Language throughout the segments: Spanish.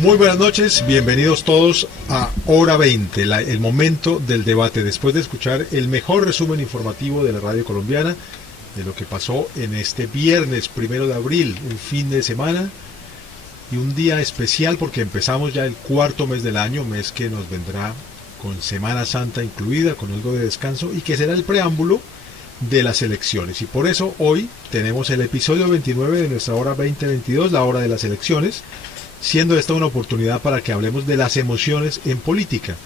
Muy buenas noches, bienvenidos todos a Hora 20, el momento del debate, después de escuchar el mejor resumen informativo de la radio colombiana, de lo que pasó en este viernes 1 de abril, un fin de semana y un día especial porque empezamos ya el cuarto mes del año, mes que nos vendrá con Semana Santa incluida, con algo de descanso y que será el preámbulo de las elecciones. Y por eso hoy tenemos el episodio 29 de nuestra Hora 2022, la hora de las elecciones, siendo esta una oportunidad para que hablemos de las emociones en política,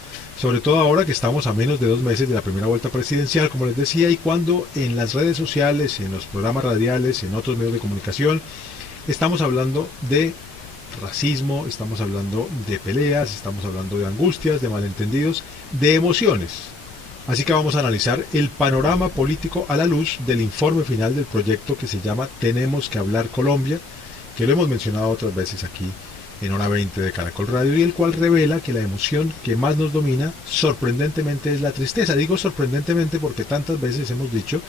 sobre todo ahora que estamos a menos de 2 meses de la primera vuelta presidencial, como les decía, y cuando en las redes sociales, en los programas radiales, en otros medios de comunicación, estamos hablando de racismo, estamos hablando de peleas, estamos hablando de angustias, de malentendidos, de emociones. Así que vamos a analizar el panorama político a la luz del informe final del proyecto que se llama Tenemos que hablar Colombia, que lo hemos mencionado otras veces aquí en Hora 20 de Caracol Radio, y el cual revela que la emoción que más nos domina, sorprendentemente, es la tristeza. Digo sorprendentemente porque tantas veces hemos dicho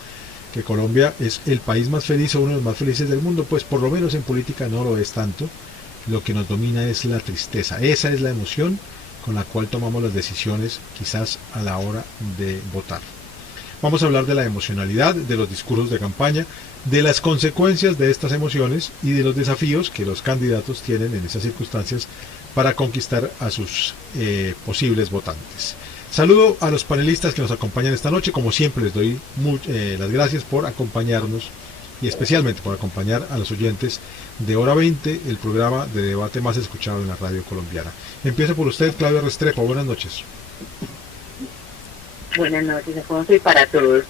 que Colombia es el país más feliz o uno de los más felices del mundo, pues por lo menos en política no lo es tanto. Lo que nos domina es la tristeza. Esa es la emoción con la cual tomamos las decisiones, quizás a la hora de votar. Vamos a hablar de la emocionalidad, de los discursos de campaña, de las consecuencias de estas emociones y de los desafíos que los candidatos tienen en esas circunstancias para conquistar a sus posibles votantes. Saludo a los panelistas que nos acompañan esta noche. Como siempre, les doy las gracias por acompañarnos y especialmente por acompañar a los oyentes de Hora 20, el programa de debate más escuchado en la radio colombiana. Empiezo por usted, Claudia Restrepo. Buenas noches. Buenas noches, Alfonso, y para todos.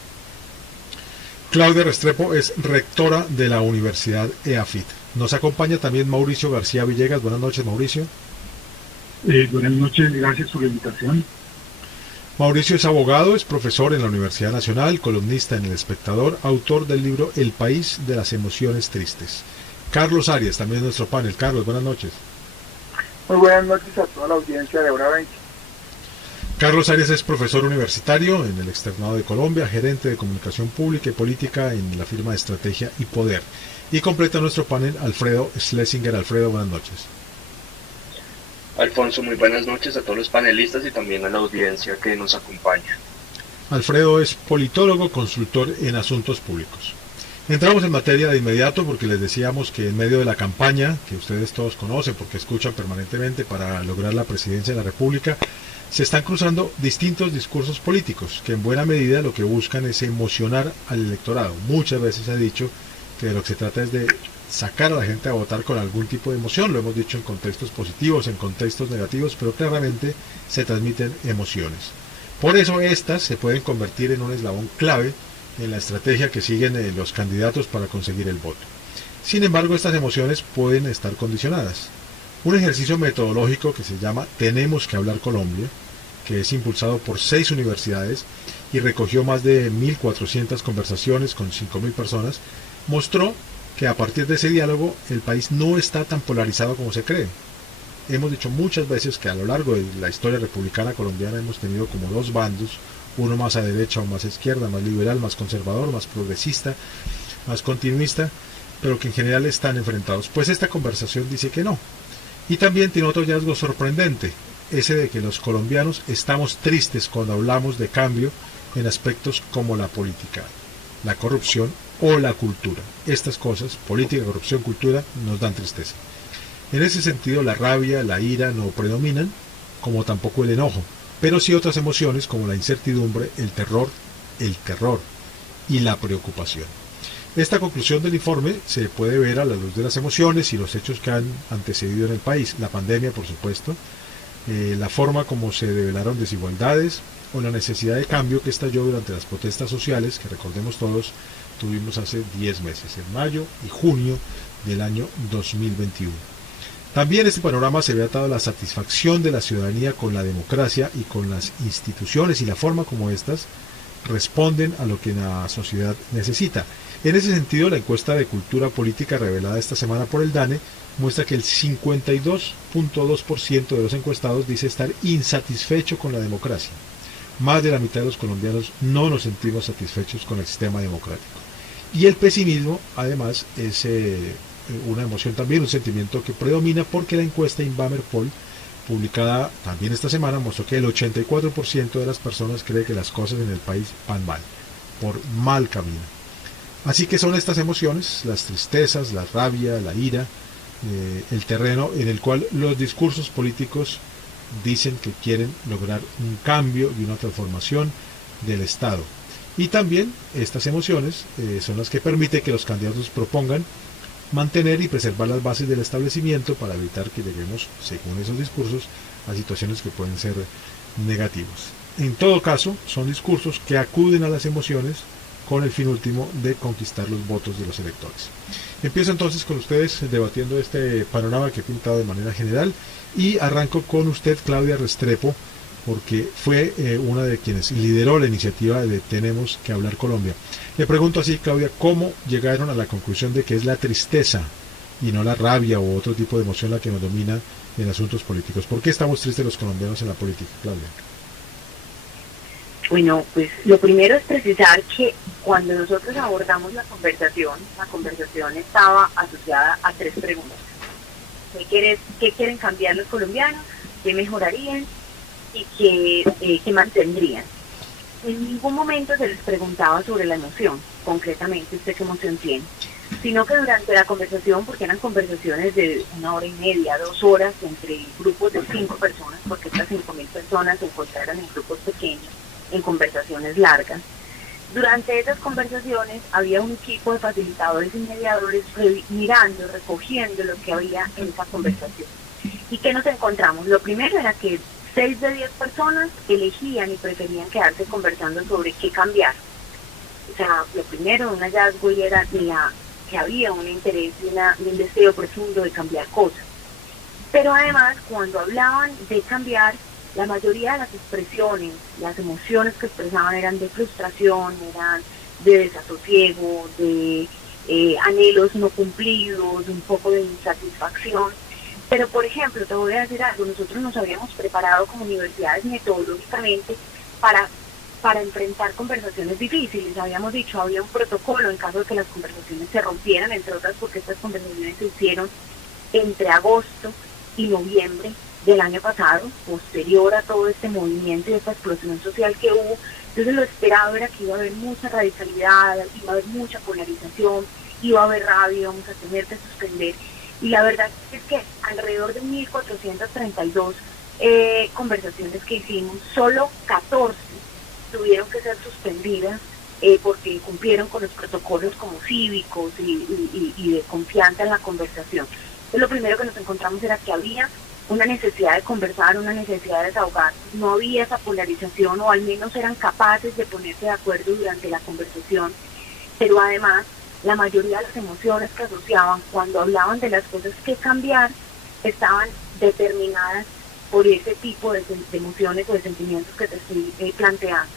Claudia Restrepo es rectora de la Universidad EAFIT. Nos acompaña también Mauricio García Villegas. Buenas noches, Mauricio. Buenas noches, gracias por la invitación. Mauricio es abogado, es profesor en la Universidad Nacional, columnista en El Espectador, autor del libro El País de las Emociones Tristes. Carlos Arias, también nuestro panel. Carlos, buenas noches. Muy buenas noches a toda la audiencia de Hora 20. Carlos Arias es profesor universitario en el Externado de Colombia, gerente de comunicación pública y política en la firma de Estrategia y Poder. Y completa nuestro panel Alfredo Schlesinger. Alfredo, buenas noches. Alfonso, muy buenas noches a todos los panelistas y también a la audiencia que nos acompaña. Alfredo es politólogo, consultor en asuntos públicos. Entramos en materia de inmediato porque les decíamos que en medio de la campaña, que ustedes todos conocen porque escuchan permanentemente para lograr la presidencia de la República, se están cruzando distintos discursos políticos que en buena medida lo que buscan es emocionar al electorado. Muchas veces se ha dicho que de lo que se trata es de sacar a la gente a votar con algún tipo de emoción. Lo hemos dicho en contextos positivos, en contextos negativos, pero claramente se transmiten emociones. Por eso estas se pueden convertir en un eslabón clave en la estrategia que siguen los candidatos para conseguir el voto. Sin embargo, estas emociones pueden estar condicionadas. Un ejercicio metodológico que se llama Tenemos que hablar Colombia, que es impulsado por 6 universidades y recogió más de 1.400 conversaciones con 5.000 personas, mostró que a partir de ese diálogo el país no está tan polarizado como se cree. Hemos dicho muchas veces que a lo largo de la historia republicana colombiana hemos tenido como 2 bandos, uno más a derecha o más a izquierda, más liberal, más conservador, más progresista, más continuista, pero que en general están enfrentados. Pues esta conversación dice que no. Y también tiene otro hallazgo sorprendente, ese de que los colombianos estamos tristes cuando hablamos de cambio en aspectos como la política, la corrupción o la cultura. Estas cosas, política, corrupción, cultura, nos dan tristeza. En ese sentido, la rabia, la ira no predominan, como tampoco el enojo, pero sí otras emociones como la incertidumbre, el terror y la preocupación. Esta conclusión del informe se puede ver a la luz de las emociones y los hechos que han antecedido en el país. La pandemia, por supuesto, la forma como se develaron desigualdades o la necesidad de cambio que estalló durante las protestas sociales que, recordemos todos, tuvimos hace 10 meses, en mayo y junio del año 2021. También este panorama se ve atado a la satisfacción de la ciudadanía con la democracia y con las instituciones y la forma como éstas responden a lo que la sociedad necesita. En ese sentido, la encuesta de cultura política revelada esta semana por el DANE muestra que el 52.2% de los encuestados dice estar insatisfecho con la democracia. Más de la mitad de los colombianos no nos sentimos satisfechos con el sistema democrático. Y el pesimismo, además, es una emoción también, un sentimiento que predomina porque la encuesta Invamerpol, publicada también esta semana, mostró que el 84% de las personas cree que las cosas en el país van mal, por mal camino. Así que son estas emociones, las tristezas, la rabia, la ira, el terreno en el cual los discursos políticos dicen que quieren lograr un cambio y una transformación del Estado. Y también estas emociones son las que permiten que los candidatos propongan mantener y preservar las bases del establecimiento para evitar que lleguemos, según esos discursos, a situaciones que pueden ser negativas. En todo caso, son discursos que acuden a las emociones con el fin último de conquistar los votos de los electores. Empiezo entonces con ustedes debatiendo este panorama que he pintado de manera general y arranco con usted, Claudia Restrepo, porque fue una de quienes lideró la iniciativa de Tenemos que Hablar Colombia. Le pregunto así, Claudia, ¿cómo llegaron a la conclusión de que es la tristeza y no la rabia u otro tipo de emoción la que nos domina en asuntos políticos? ¿Por qué estamos tristes los colombianos en la política, Claudia? Bueno, pues lo primero es precisar que cuando nosotros abordamos la conversación estaba asociada a 3 preguntas. ¿Qué quieren cambiar los colombianos? ¿Qué mejorarían? ¿Y qué mantendrían? En ningún momento se les preguntaba sobre la emoción, concretamente usted qué emoción tiene, sino que durante la conversación, porque eran conversaciones de 1 hora y media, 2 horas, entre grupos de 5 personas, porque estas 5.000 personas se encontraron en grupos pequeños, en conversaciones largas. Durante esas conversaciones había un equipo de facilitadores y mediadores mirando, recogiendo lo que había en esa conversación. ¿Y qué nos encontramos? Lo primero era que 6 de 10 personas elegían y preferían quedarse conversando sobre qué cambiar. O sea, lo primero, un hallazgo era que había un interés y un deseo profundo de cambiar cosas. Pero además, cuando hablaban de cambiar, la mayoría de las expresiones, las emociones que expresaban eran de frustración, eran de desasosiego, de anhelos no cumplidos, un poco de insatisfacción. Pero, por ejemplo, te voy a decir algo, nosotros nos habíamos preparado como universidades metodológicamente para enfrentar conversaciones difíciles. Habíamos dicho, había un protocolo en caso de que las conversaciones se rompieran, entre otras porque estas conversaciones se hicieron entre agosto y noviembre del año pasado, posterior a todo este movimiento y esta explosión social que hubo. Entonces lo esperado era que iba a haber mucha radicalidad, iba a haber mucha polarización, iba a haber rabia, íbamos a tener que suspender. Y la verdad es que alrededor de 1.432 conversaciones que hicimos, solo 14 tuvieron que ser suspendidas porque cumplieron con los protocolos como cívicos y de confianza en la conversación. Entonces, lo primero que nos encontramos era que había una necesidad de conversar, una necesidad de desahogar. No había esa polarización, o al menos eran capaces de ponerse de acuerdo durante la conversación, pero además la mayoría de las emociones que asociaban cuando hablaban de las cosas que cambiar estaban determinadas por ese tipo de emociones o de sentimientos que te estoy planteando.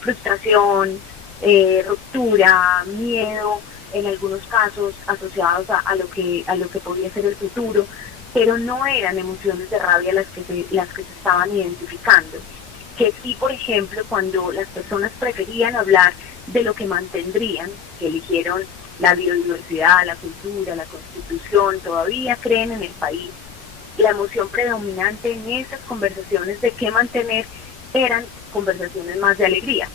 Frustración, ruptura, miedo, en algunos casos asociados a lo que podría ser el futuro, pero no eran emociones de rabia las que se estaban identificando. Que sí, por ejemplo, cuando las personas preferían hablar de lo que mantendrían, que eligieron la biodiversidad, la cultura, la constitución, todavía creen en el país, la emoción predominante en esas conversaciones de qué mantener eran conversaciones más de alegría,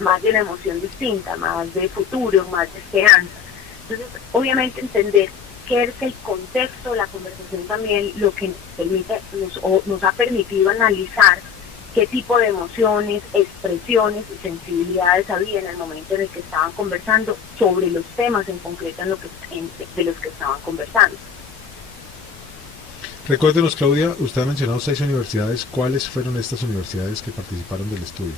más de una emoción distinta, más de futuro, más de esperanza. Entonces, obviamente entender qué es el contexto de la conversación también lo que nos ha permitido analizar qué tipo de emociones, expresiones y sensibilidades había en el momento en el que estaban conversando sobre los temas en concreto de los que estaban conversando. Recuérdenos, Claudia, usted ha mencionado 6 universidades. ¿Cuáles fueron estas universidades que participaron del estudio?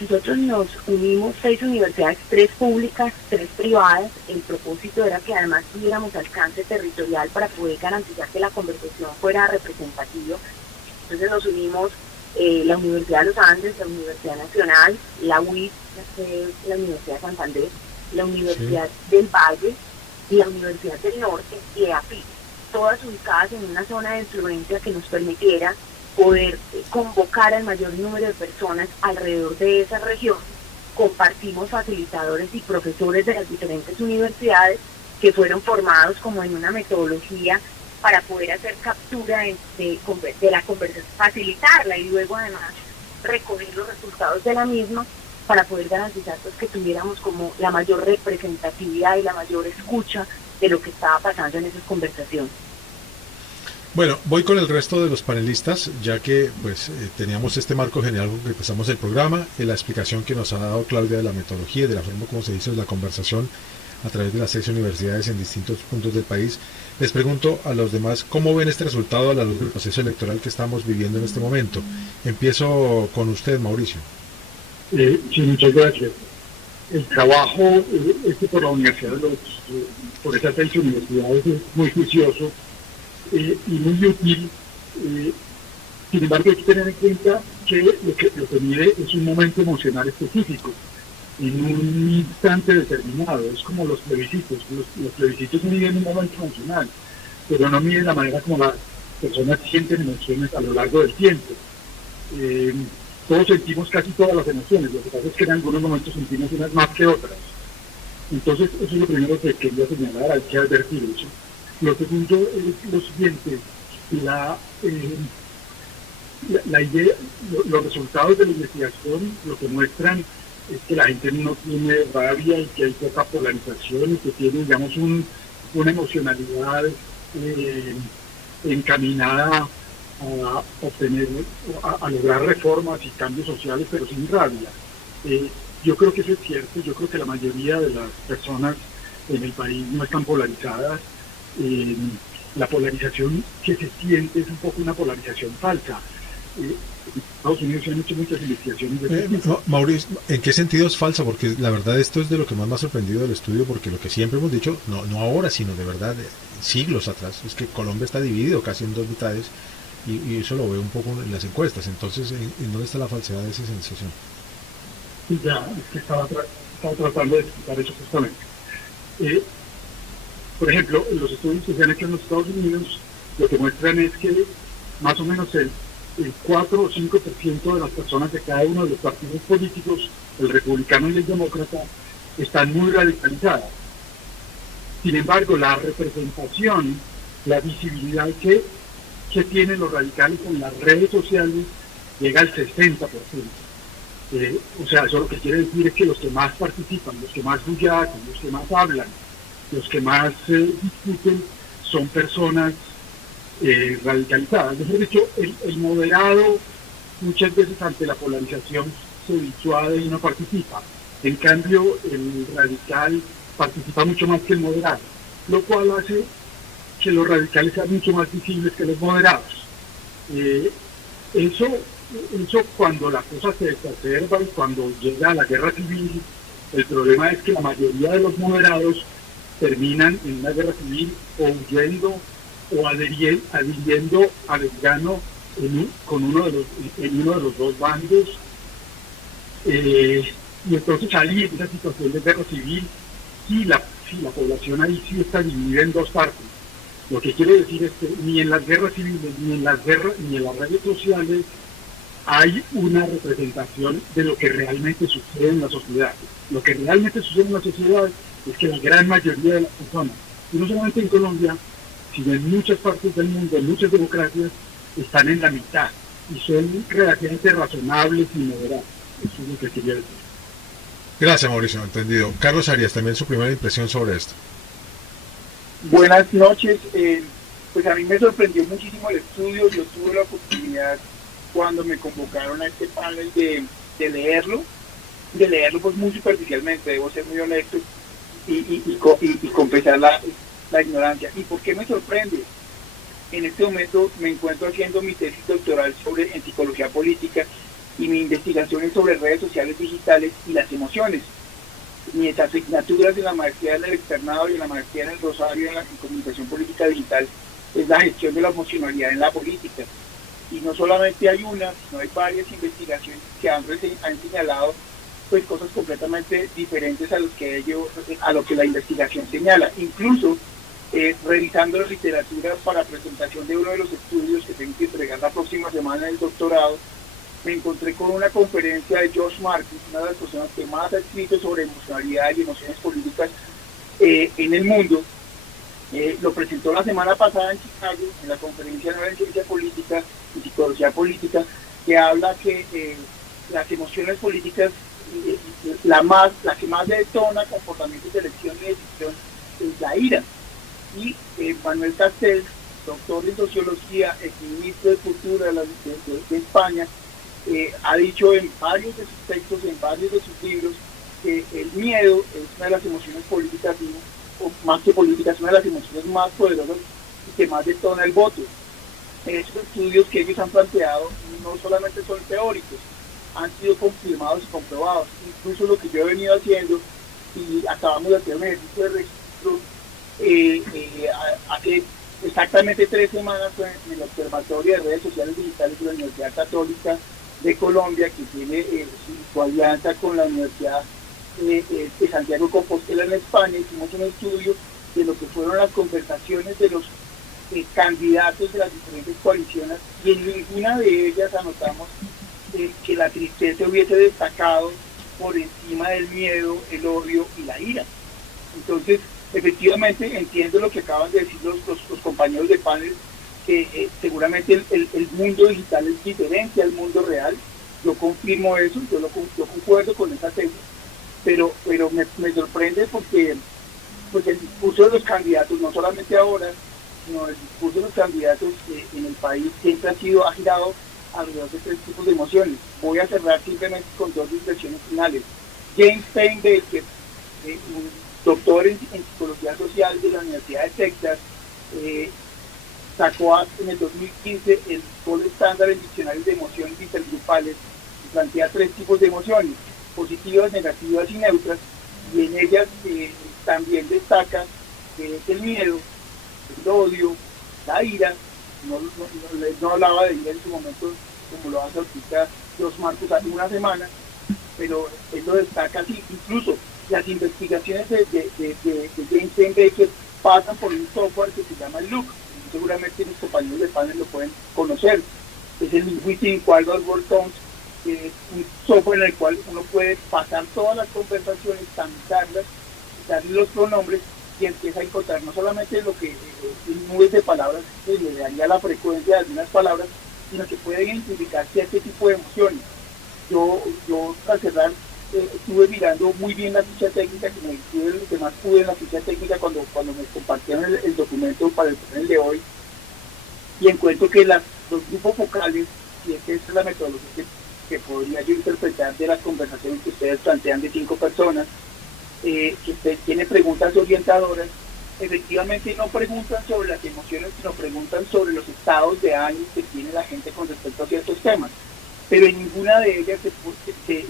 Nosotros nos unimos 6 universidades, 3 públicas, 3 privadas. El propósito era que además tuviéramos alcance territorial para poder garantizar que la conversación fuera representativa. Entonces nos unimos la Universidad de los Andes, la Universidad Nacional, la UIS, la Universidad de Santander, la Universidad del Valle, la Universidad del Norte y EAFIT, todas ubicadas en una zona de influencia que nos permitiera poder convocar al mayor número de personas alrededor de esa región. Compartimos facilitadores y profesores de las diferentes universidades, y que fueron formados como en una metodología para poder hacer captura de la conversación, facilitarla y luego además recoger los resultados de la misma para poder garantizar pues, que tuviéramos como la mayor representatividad y la mayor escucha de lo que estaba pasando en esas conversaciones. Bueno, voy con el resto de los panelistas, ya que pues teníamos este marco general con que empezamos el programa, la explicación que nos ha dado Claudia de la metodología y de la forma como se hizo la conversación a través de las 6 universidades en distintos puntos del país. Les pregunto a los demás, ¿cómo ven este resultado a la luz del proceso electoral que estamos viviendo en este momento? Empiezo con usted, Mauricio. Sí, muchas gracias. El trabajo por la universidad, por esas 6 universidades es muy juicioso y muy útil. Sin embargo, hay que tener en cuenta que lo que mide es un momento emocional específico, en un instante determinado. Es como los plebiscitos. Los plebiscitos miden un momento emocional, pero no miden la manera como las personas sienten emociones a lo largo del tiempo. Todos sentimos casi todas las emociones, lo que pasa es que en algunos momentos sentimos unas más que otras. Entonces, eso es lo primero que quería señalar, hay que advertir eso. Lo segundo es lo siguiente, la idea, los resultados de la investigación lo que muestran es que la gente no tiene rabia y que hay poca polarización y que tiene, digamos, una emocionalidad encaminada a obtener, a lograr reformas y cambios sociales, pero sin rabia. Yo creo que eso es cierto, yo creo que la mayoría de las personas en el país no están polarizadas. La polarización que se siente es un poco una polarización falsa. En Estados Unidos se han hecho muchas investigaciones de este tipo. Mauricio, ¿en qué sentido es falsa? Porque la verdad esto es de lo que más me ha sorprendido del estudio, porque lo que siempre hemos dicho, no ahora, sino de verdad siglos atrás, es que Colombia está dividido casi en dos mitades, y eso lo veo un poco en las encuestas. Entonces, ¿en dónde está la falsedad de esa sensación? Sí, ya, es que estaba tratando de explicar eso justamente. Por ejemplo, los estudios que se han hecho en los Estados Unidos lo que muestran es que más o menos el 4 o 5% de las personas de cada uno de los partidos políticos, el republicano y el demócrata, están muy radicalizadas. Sin embargo, la representación, la visibilidad que tienen los radicales en las redes sociales llega al 60%. O sea, eso lo que quiere decir es que los que más participan, los que más bullacen, los que más hablan, los que más discuten son personas radicalizadas. Mejor dicho, el moderado muchas veces ante la polarización se disuade y no participa. En cambio, el radical participa mucho más que el moderado, lo cual hace que los radicales sean mucho más visibles que los moderados. Eso cuando la cosa se exacerba y cuando llega a la guerra civil, el problema es que la mayoría de los moderados terminan en una guerra civil o huyendo o adhiriendo al desgano en uno de los dos bandos. Y entonces ahí en esa situación de guerra civil, sí la población ahí sí está dividida en dos partes. Lo que quiere decir es que ni en las guerras civiles ni en las redes sociales hay una representación de lo que realmente sucede en la sociedad. Lo que realmente sucede en la sociedad es que la gran mayoría de las personas, y no solamente en Colombia, sino en muchas partes del mundo, en muchas democracias, están en la mitad y son relativamente razonables y moderados. Eso es lo que quería decir. Gracias, Mauricio, entendido. Carlos Arias, también su primera impresión sobre esto. Buenas noches. Pues a mí me sorprendió muchísimo el estudio. Yo tuve la oportunidad cuando me convocaron a este panel de leerlo pues muy superficialmente, debo ser muy honesto y confesar la ignorancia. ¿Y por qué me sorprende? En este momento me encuentro haciendo mi tesis doctoral en psicología política y mi investigación es sobre redes sociales digitales y las emociones. Mis asignaturas en la maestría del externado y en la maestría en el Rosario en comunicación política digital es la gestión de la emocionalidad en la política. Y no solamente hay una, sino hay varias investigaciones que han señalado pues cosas completamente diferentes a lo que la investigación señala. Incluso revisando la literatura para presentación de uno de los estudios que tengo que entregar la próxima semana en el doctorado, me encontré con una conferencia de Josh Marcus, una de las personas que más ha escrito sobre emocionalidad y emociones políticas en el mundo. Lo presentó la semana pasada en Chicago, en la conferencia anual en ciencia política y psicología política, que habla que las emociones políticas, la que más detona comportamientos de elección y decisión es la ira. Y Manuel Castells, doctor en sociología, exministro de Cultura de España, ha dicho en varios de sus textos, en varios de sus libros, que el miedo es una de las emociones políticas, o más que políticas, es una de las emociones más poderosas y que más detona el voto. Esos estudios que ellos han planteado no solamente son teóricos, han sido confirmados y comprobados. Incluso lo que yo he venido haciendo, y acabamos de hacer un ejercicio de registro hace exactamente 3 semanas en el Observatorio de Redes Sociales Digitales de la Universidad Católica de Colombia, que tiene su alianza con la Universidad de Santiago de Compostela en España. Hicimos un estudio de lo que fueron las conversaciones de los candidatos de las diferentes coaliciones, y en ninguna de ellas anotamos que la tristeza hubiese destacado por encima del miedo, el odio y la ira. Entonces, efectivamente, entiendo lo que acaban de decir los compañeros de panel, que seguramente el mundo digital es diferente al mundo real. Yo confirmo eso, yo concuerdo con esa tesis, pero me sorprende porque el discurso de los candidatos, no solamente ahora, sino el discurso de los candidatos en el país siempre ha girado alrededor de 3 tipos de emociones. Voy a cerrar simplemente con 2 reflexiones finales. James Payne Baker, un doctor en psicología social de la Universidad de Texas, sacó en el 2015 el gold estándar en diccionarios de emociones intergrupales, y plantea 3 tipos de emociones: positivas, negativas y neutras, y en ellas también destaca el miedo, el odio, la ira. No hablaba de ira en su momento como lo hace ahorita los Marcos hace una semana, pero él lo destaca así. Incluso las investigaciones de James Payne Baker pasan por un software que se llama Look. Seguramente mis compañeros de panel lo pueden conocer. Es el Linguistic Inquiry Word Tones, que es un software en el cual uno puede pasar todas las conversaciones, tamizarlas, darle los pronombres, y empieza a encontrar no solamente lo que nubes de palabras que le daría la frecuencia de algunas palabras, sino que puede identificar cierto tipo de emociones. Yo para cerrar, estuve mirando muy bien la ficha técnica, que me estuve lo que más pude en la ficha técnica cuando me compartieron el documento para el panel de hoy, y encuentro que los grupos focales, y esa es la metodología que podría yo interpretar de las conversaciones que ustedes plantean de 5 personas, que usted tiene preguntas orientadoras, efectivamente no preguntan sobre las emociones, sino preguntan sobre los estados de ánimo que tiene la gente con respecto a ciertos temas. Pero en ninguna de ellas, de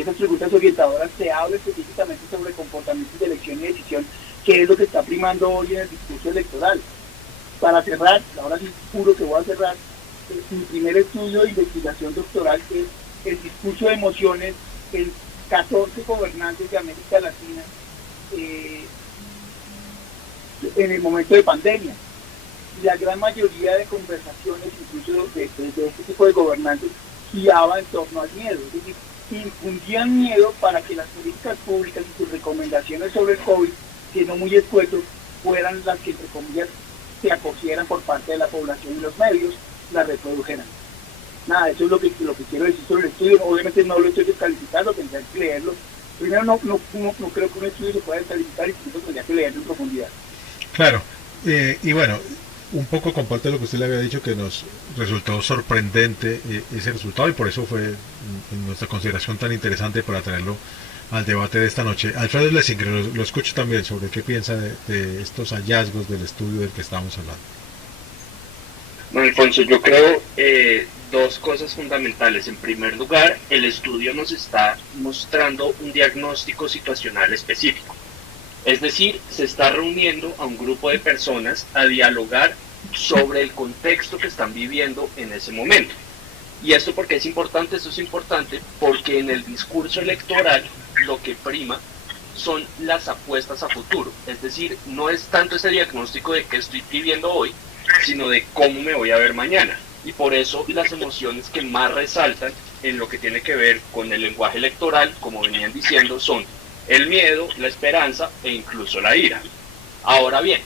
esas preguntas orientadoras, se habla específicamente sobre comportamientos de elección y decisión, que es lo que está primando hoy en el discurso electoral. Para cerrar, ahora sí juro que voy a cerrar, mi primer estudio de investigación doctoral es el discurso de emociones en 14 gobernantes de América Latina en el momento de pandemia. La gran mayoría de conversaciones, incluso de este tipo de gobernantes, giraba en torno al miedo, es decir, infundían miedo para que las políticas públicas y sus recomendaciones sobre el COVID, siendo muy escuetos, fueran las que, entre comillas, se acogieran por parte de la población y los medios, las reprodujeran. Nada, eso es lo que quiero decir sobre el estudio. Obviamente no lo estoy descalificando, tendría que leerlo. Primero, no creo que un estudio se pueda descalificar, y segundo, tendría que leerlo en profundidad. Claro, y bueno, un poco comparte lo que usted le había dicho, que nos resultó sorprendente ese resultado, y por eso fue en nuestra consideración tan interesante para traerlo al debate de esta noche. Alfredo Lessinger, lo escucho también sobre qué piensa de estos hallazgos del estudio del que estábamos hablando. Bueno, Alfonso, yo creo 2 cosas fundamentales. En primer lugar, el estudio nos está mostrando un diagnóstico situacional específico. Es decir, se está reuniendo a un grupo de personas a dialogar sobre el contexto que están viviendo en ese momento. ¿Y esto por qué es importante? Esto es importante porque en el discurso electoral lo que prima son las apuestas a futuro. Es decir, no es tanto ese diagnóstico de qué estoy viviendo hoy, sino de cómo me voy a ver mañana. Y por eso las emociones que más resaltan en lo que tiene que ver con el lenguaje electoral, como venían diciendo, son el miedo, la esperanza e incluso la ira. Ahora bien,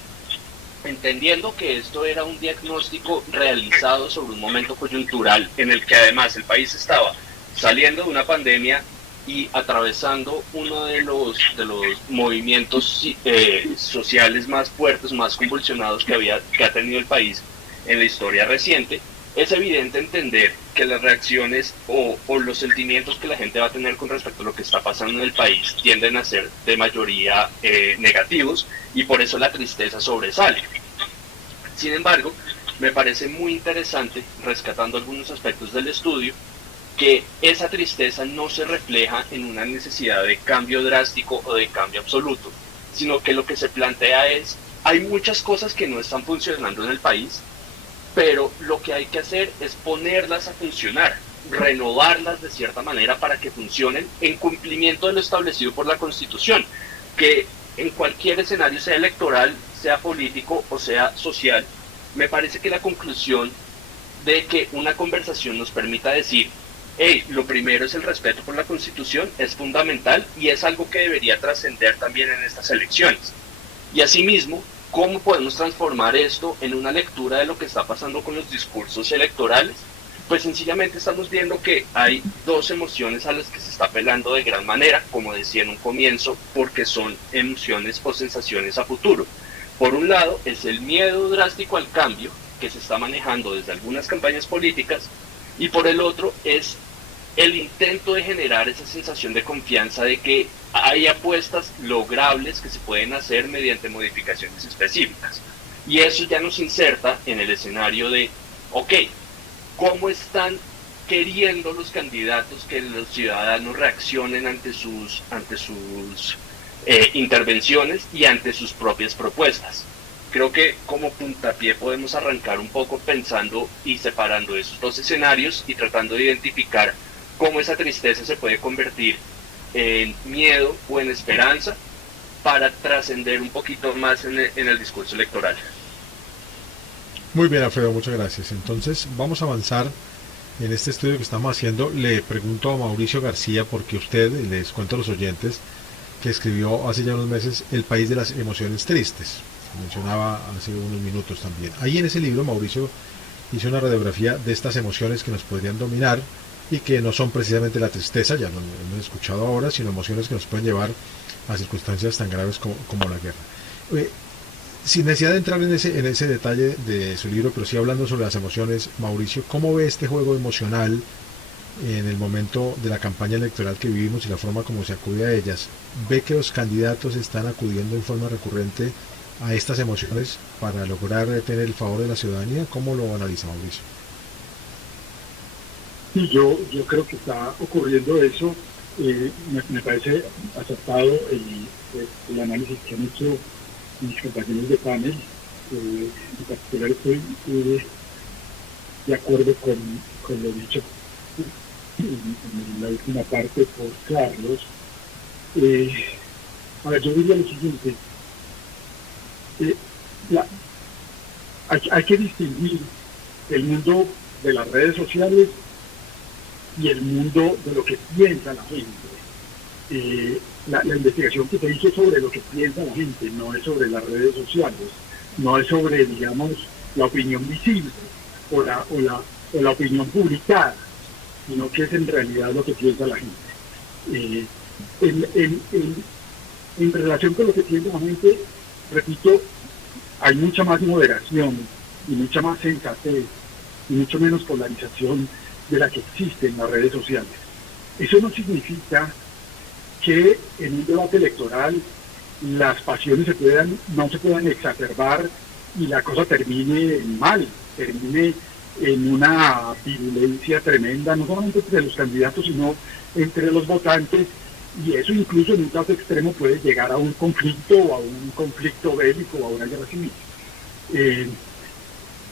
entendiendo que esto era un diagnóstico realizado sobre un momento coyuntural en el que además el país estaba saliendo de una pandemia y atravesando uno de los movimientos sociales más fuertes, más convulsionados que ha tenido el país en la historia reciente, es evidente entender que las reacciones o los sentimientos que la gente va a tener con respecto a lo que está pasando en el país tienden a ser de mayoría negativos, y por eso la tristeza sobresale. Sin embargo, me parece muy interesante, rescatando algunos aspectos del estudio, que esa tristeza no se refleja en una necesidad de cambio drástico o de cambio absoluto, sino que lo que se plantea es, hay muchas cosas que no están funcionando en el país, pero lo que hay que hacer es ponerlas a funcionar, renovarlas de cierta manera para que funcionen en cumplimiento de lo establecido por la Constitución, que en cualquier escenario, sea electoral, sea político o sea social. Me parece que la conclusión de que una conversación nos permita decir, hey, lo primero es el respeto por la Constitución, es fundamental y es algo que debería trascender también en estas elecciones. Y asimismo, ¿cómo podemos transformar esto en una lectura de lo que está pasando con los discursos electorales? Pues sencillamente estamos viendo que hay dos emociones a las que se está apelando de gran manera, como decía en un comienzo, porque son emociones o sensaciones a futuro. Por un lado es el miedo drástico al cambio, que se está manejando desde algunas campañas políticas, y por el otro es el intento de generar esa sensación de confianza de que hay apuestas logrables que se pueden hacer mediante modificaciones específicas. Y eso ya nos inserta en el escenario de, ok, ¿cómo están queriendo los candidatos que los ciudadanos reaccionen ante sus intervenciones y ante sus propias propuestas? Creo que como puntapié podemos arrancar un poco pensando y separando esos dos escenarios y tratando de identificar cómo esa tristeza se puede convertir en miedo o en esperanza para trascender un poquito más en el discurso electoral. Muy bien, Alfredo, muchas gracias. Entonces vamos a avanzar en este estudio que estamos haciendo. Le pregunto a Mauricio García, porque usted, les cuento a los oyentes, que escribió hace ya unos meses El país de las emociones tristes. Mencionaba hace unos minutos también. Ahí en ese libro Mauricio hizo una radiografía de estas emociones que nos podrían dominar y que no son precisamente la tristeza, ya lo hemos escuchado ahora, sino emociones que nos pueden llevar a circunstancias tan graves como la guerra. Sin necesidad de entrar en ese detalle de su libro, pero sí hablando sobre las emociones, Mauricio, ¿cómo ve este juego emocional en el momento de la campaña electoral que vivimos y la forma como se acude a ellas? ¿Ve que los candidatos están acudiendo en forma recurrente a estas emociones para lograr tener el favor de la ciudadanía? ¿Cómo lo analiza, Mauricio? Sí, yo creo que está ocurriendo eso. Me parece acertado el análisis que han hecho mis compañeros de panel. En particular estoy de acuerdo con lo dicho en la última parte por Carlos. A ver, yo diría lo siguiente. Hay que distinguir el mundo de las redes sociales y el mundo de lo que piensa la gente. La investigación que se hizo sobre lo que piensa la gente no es sobre las redes sociales, no es sobre, digamos, la opinión visible o la opinión publicada, sino que es en realidad lo que piensa la gente. En relación con lo que piensa la gente, repito, hay mucha más moderación y mucha más sensatez y mucho menos polarización de la que existe en las redes sociales. Eso no significa que en un debate electoral las pasiones no se puedan exacerbar y la cosa termine mal, termine en una virulencia tremenda, no solamente entre los candidatos, sino entre los votantes, y eso incluso en un caso extremo puede llegar a un conflicto o a un conflicto bélico o a una guerra civil.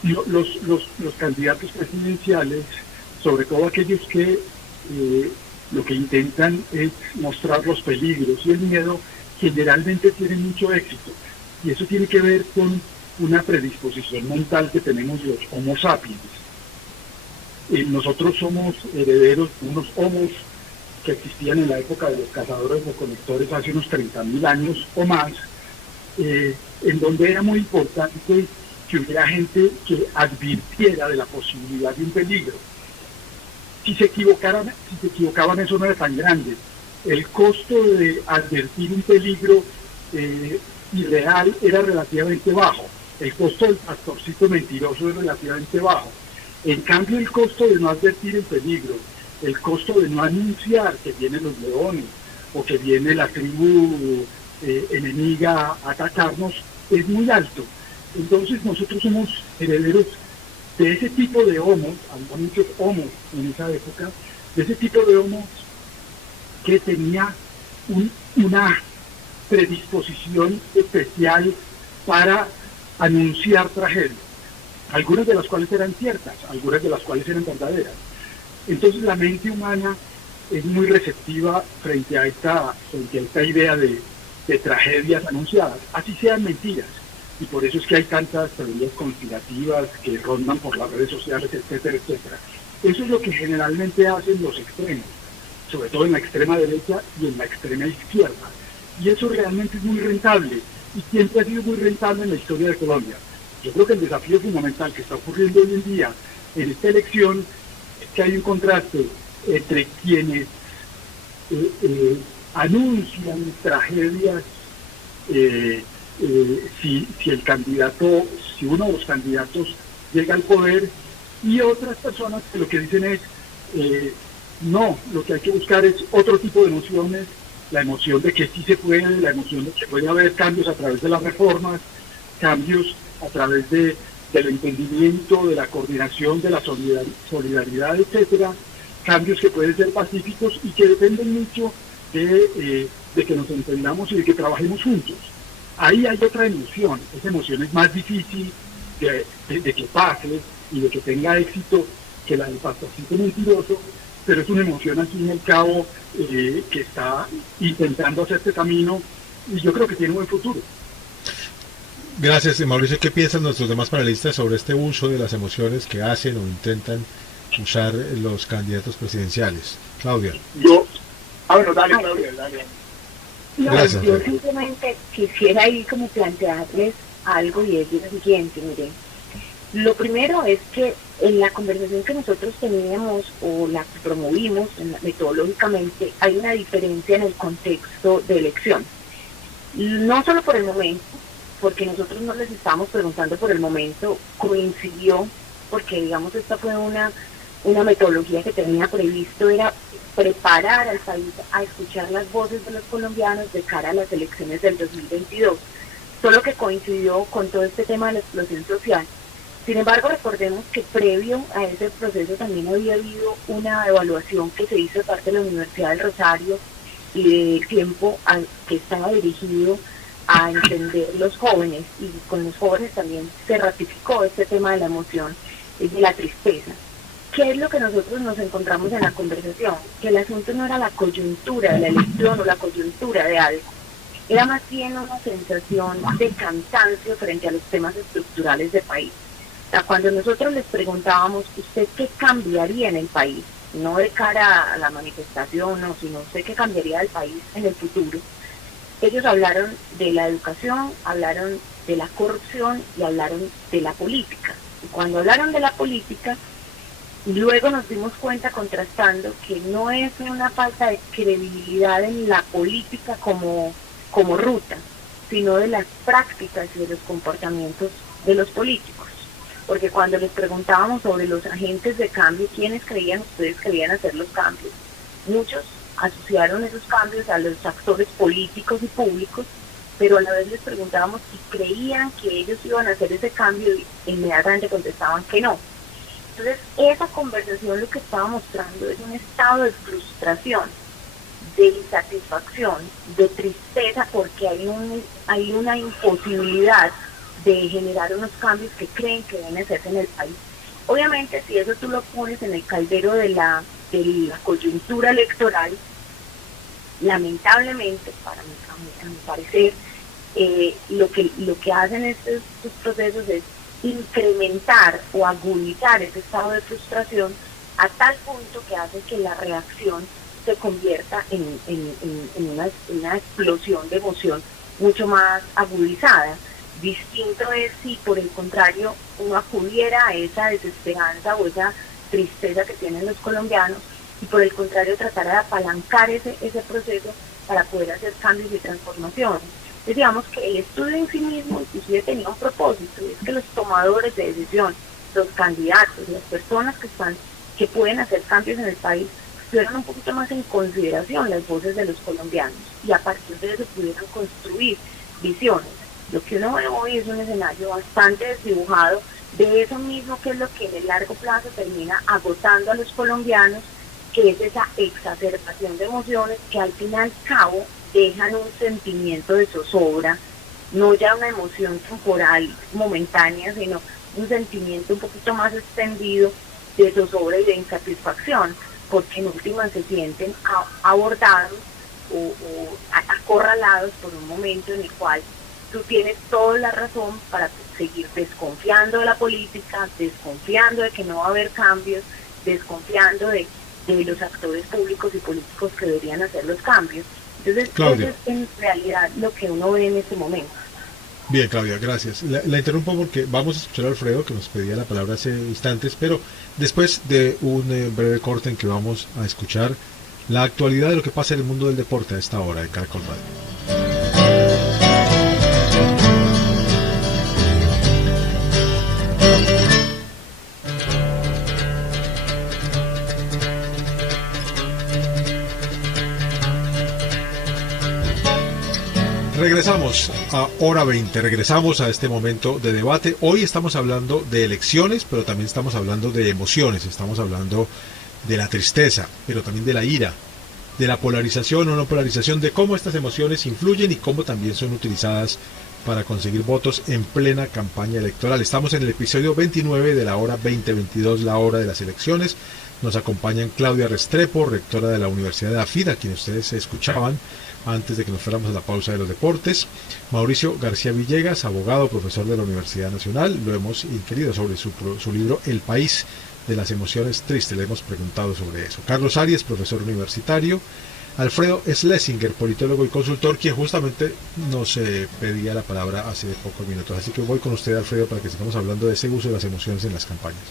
Los candidatos presidenciales, sobre todo aquellos que lo que intentan es mostrar los peligros y el miedo, generalmente tienen mucho éxito. Y eso tiene que ver con una predisposición mental que tenemos los Homo sapiens. Nosotros somos herederos, unos homos que existían en la época de los cazadores recolectores hace unos 30.000 años o más, en donde era muy importante que hubiera gente que advirtiera de la posibilidad de un peligro. Si se equivocaban, eso no era tan grande. El costo de advertir un peligro irreal era relativamente bajo. El costo del pastorcito mentiroso es relativamente bajo. En cambio, el costo de no advertir el peligro, el costo de no anunciar que vienen los leones o que viene la tribu enemiga a atacarnos es muy alto. Entonces nosotros somos herederos de ese tipo de homos, había muchos homos en esa época, de ese tipo de homos que tenía una predisposición especial para anunciar tragedias, algunas de las cuales eran ciertas, algunas de las cuales eran verdaderas. Entonces la mente humana es muy receptiva frente a esta idea de tragedias anunciadas, así sean mentiras. Y por eso es que hay tantas teorías conspirativas que rondan por las redes sociales, etcétera, etcétera. Eso es lo que generalmente hacen los extremos, sobre todo en la extrema derecha y en la extrema izquierda. Y eso realmente es muy rentable, y siempre ha sido muy rentable en la historia de Colombia. Yo creo que el desafío fundamental que está ocurriendo hoy en día en esta elección es que hay un contraste entre quienes anuncian tragedias si uno de los candidatos llega al poder, y otras personas que lo que dicen es no, lo que hay que buscar es otro tipo de emociones, la emoción de que sí se puede, la emoción de que puede haber cambios a través de las reformas, cambios a través del entendimiento, de la coordinación, de la solidaridad, etcétera, cambios que pueden ser pacíficos y que dependen mucho de que nos entendamos y de que trabajemos juntos. Ahí hay otra emoción, esa emoción es más difícil de que pase y de que tenga éxito que la del pastorcito mentiroso, pero es una emoción al fin y al cabo que está intentando hacer este camino y yo creo que tiene un buen futuro. Gracias, Mauricio. ¿Qué piensan nuestros demás panelistas sobre este uso de las emociones que hacen o intentan usar los candidatos presidenciales? Claudia. Bueno, dale, Claudia, dale. No, Gracias. yo simplemente quisiera ahí como plantearles algo, y es lo siguiente, miren. Lo primero es que en la conversación que nosotros teníamos o la que promovimos metodológicamente, hay una diferencia en el contexto de elección. No solo por el momento, porque nosotros no les estábamos preguntando por el momento, coincidió, porque digamos esta fue una metodología que tenía previsto, era preparar al país a escuchar las voces de los colombianos de cara a las elecciones del 2022, solo que coincidió con todo este tema de la explosión social. Sin embargo, recordemos que previo a ese proceso también había habido una evaluación que se hizo de parte de la Universidad del Rosario y del tiempo que estaba dirigido a entender los jóvenes, y con los jóvenes también se ratificó este tema de la emoción y de la tristeza. ¿Qué es lo que nosotros nos encontramos en la conversación? Que el asunto no era la coyuntura de la elección o la coyuntura de algo, era más bien una sensación de cansancio frente a los temas estructurales del país. O sea, cuando nosotros les preguntábamos, ¿usted qué cambiaría en el país? No de cara a la manifestación, no, sino usted qué cambiaría del país en el futuro. Ellos hablaron de la educación, hablaron de la corrupción y hablaron de la política. Y cuando hablaron de la política, luego nos dimos cuenta, contrastando, que no es una falta de credibilidad en la política como ruta, sino de las prácticas y de los comportamientos de los políticos. Porque cuando les preguntábamos sobre los agentes de cambio, ¿quiénes creían ustedes que debían hacer los cambios? Muchos asociaron esos cambios a los actores políticos y públicos, pero a la vez les preguntábamos si creían que ellos iban a hacer ese cambio y inmediatamente contestaban que no. Entonces, esa conversación lo que estaba mostrando es un estado de frustración, de insatisfacción, de tristeza, porque hay una imposibilidad de generar unos cambios que creen que deben hacerse en el país. Obviamente, si eso tú lo pones en el caldero de la coyuntura electoral, lamentablemente, a mi parecer, lo que hacen estos procesos es incrementar o agudizar ese estado de frustración a tal punto que hace que la reacción se convierta en una explosión de emoción mucho más agudizada. Distinto es si por el contrario uno acudiera a esa desesperanza o esa tristeza que tienen los colombianos y por el contrario tratara de apalancar ese proceso para poder hacer cambios y transformaciones. Decíamos que el estudio en sí mismo inclusive tenía un propósito, y es que los tomadores de decisión, los candidatos, las personas que pueden hacer cambios en el país, tuvieran un poquito más en consideración las voces de los colombianos y a partir de eso pudieran construir visiones. Lo que uno ve hoy es un escenario bastante desdibujado de eso mismo, que es lo que en el largo plazo termina agotando a los colombianos, que es esa exacerbación de emociones que al fin y al cabo dejan un sentimiento de zozobra, no ya una emoción temporal, momentánea, sino un sentimiento un poquito más extendido de zozobra y de insatisfacción, porque en última se sienten abordados o acorralados por un momento en el cual tú tienes toda la razón para seguir desconfiando de la política, desconfiando de que no va a haber cambios, desconfiando de los actores públicos y políticos que deberían hacer los cambios. Entonces, Claudia, eso es en realidad lo que uno ve en este momento. bien, Claudia, gracias. La interrumpo porque vamos a escuchar a Alfredo, que nos pedía la palabra hace instantes, pero después de un breve corte en que vamos a escuchar la actualidad de lo que pasa en el mundo del deporte a esta hora en Caracol Radio. Regresamos a Hora 20, regresamos a este momento de debate. Hoy estamos hablando de elecciones, pero también estamos hablando de emociones, estamos hablando de la tristeza, pero también de la ira, de la polarización o no polarización, de cómo estas emociones influyen y cómo también son utilizadas para conseguir votos en plena campaña electoral. Estamos en el episodio 29 de la Hora 2022, la hora de las elecciones. Nos acompañan Claudia Restrepo, rectora de la Universidad de AFID, a quien ustedes escuchaban antes de que nos fuéramos a la pausa de los deportes. Mauricio García Villegas, abogado, profesor de la Universidad Nacional. Lo hemos inquirido sobre su libro El País de las Emociones Tristes. Le hemos preguntado sobre eso. Carlos Arias, profesor universitario. Alfredo Schlesinger, politólogo y consultor, quien justamente nos pedía la palabra hace pocos minutos. Así que voy con usted, Alfredo, para que sigamos hablando de ese uso de las emociones en las campañas.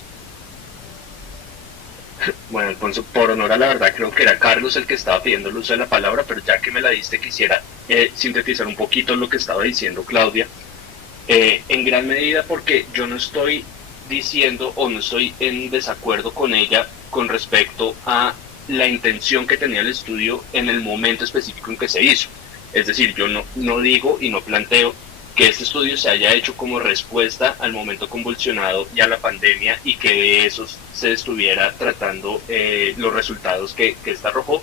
Bueno, Alfonso, por honor a la verdad, creo que era Carlos el que estaba pidiendo el uso de la palabra, pero ya que me la diste, quisiera sintetizar un poquito lo que estaba diciendo Claudia, en gran medida porque yo no estoy diciendo o no estoy en desacuerdo con ella con respecto a la intención que tenía el estudio en el momento específico en que se hizo. Es decir, yo no digo y no planteo que este estudio se haya hecho como respuesta al momento convulsionado y a la pandemia y que de eso se estuviera tratando los resultados que esta arrojó.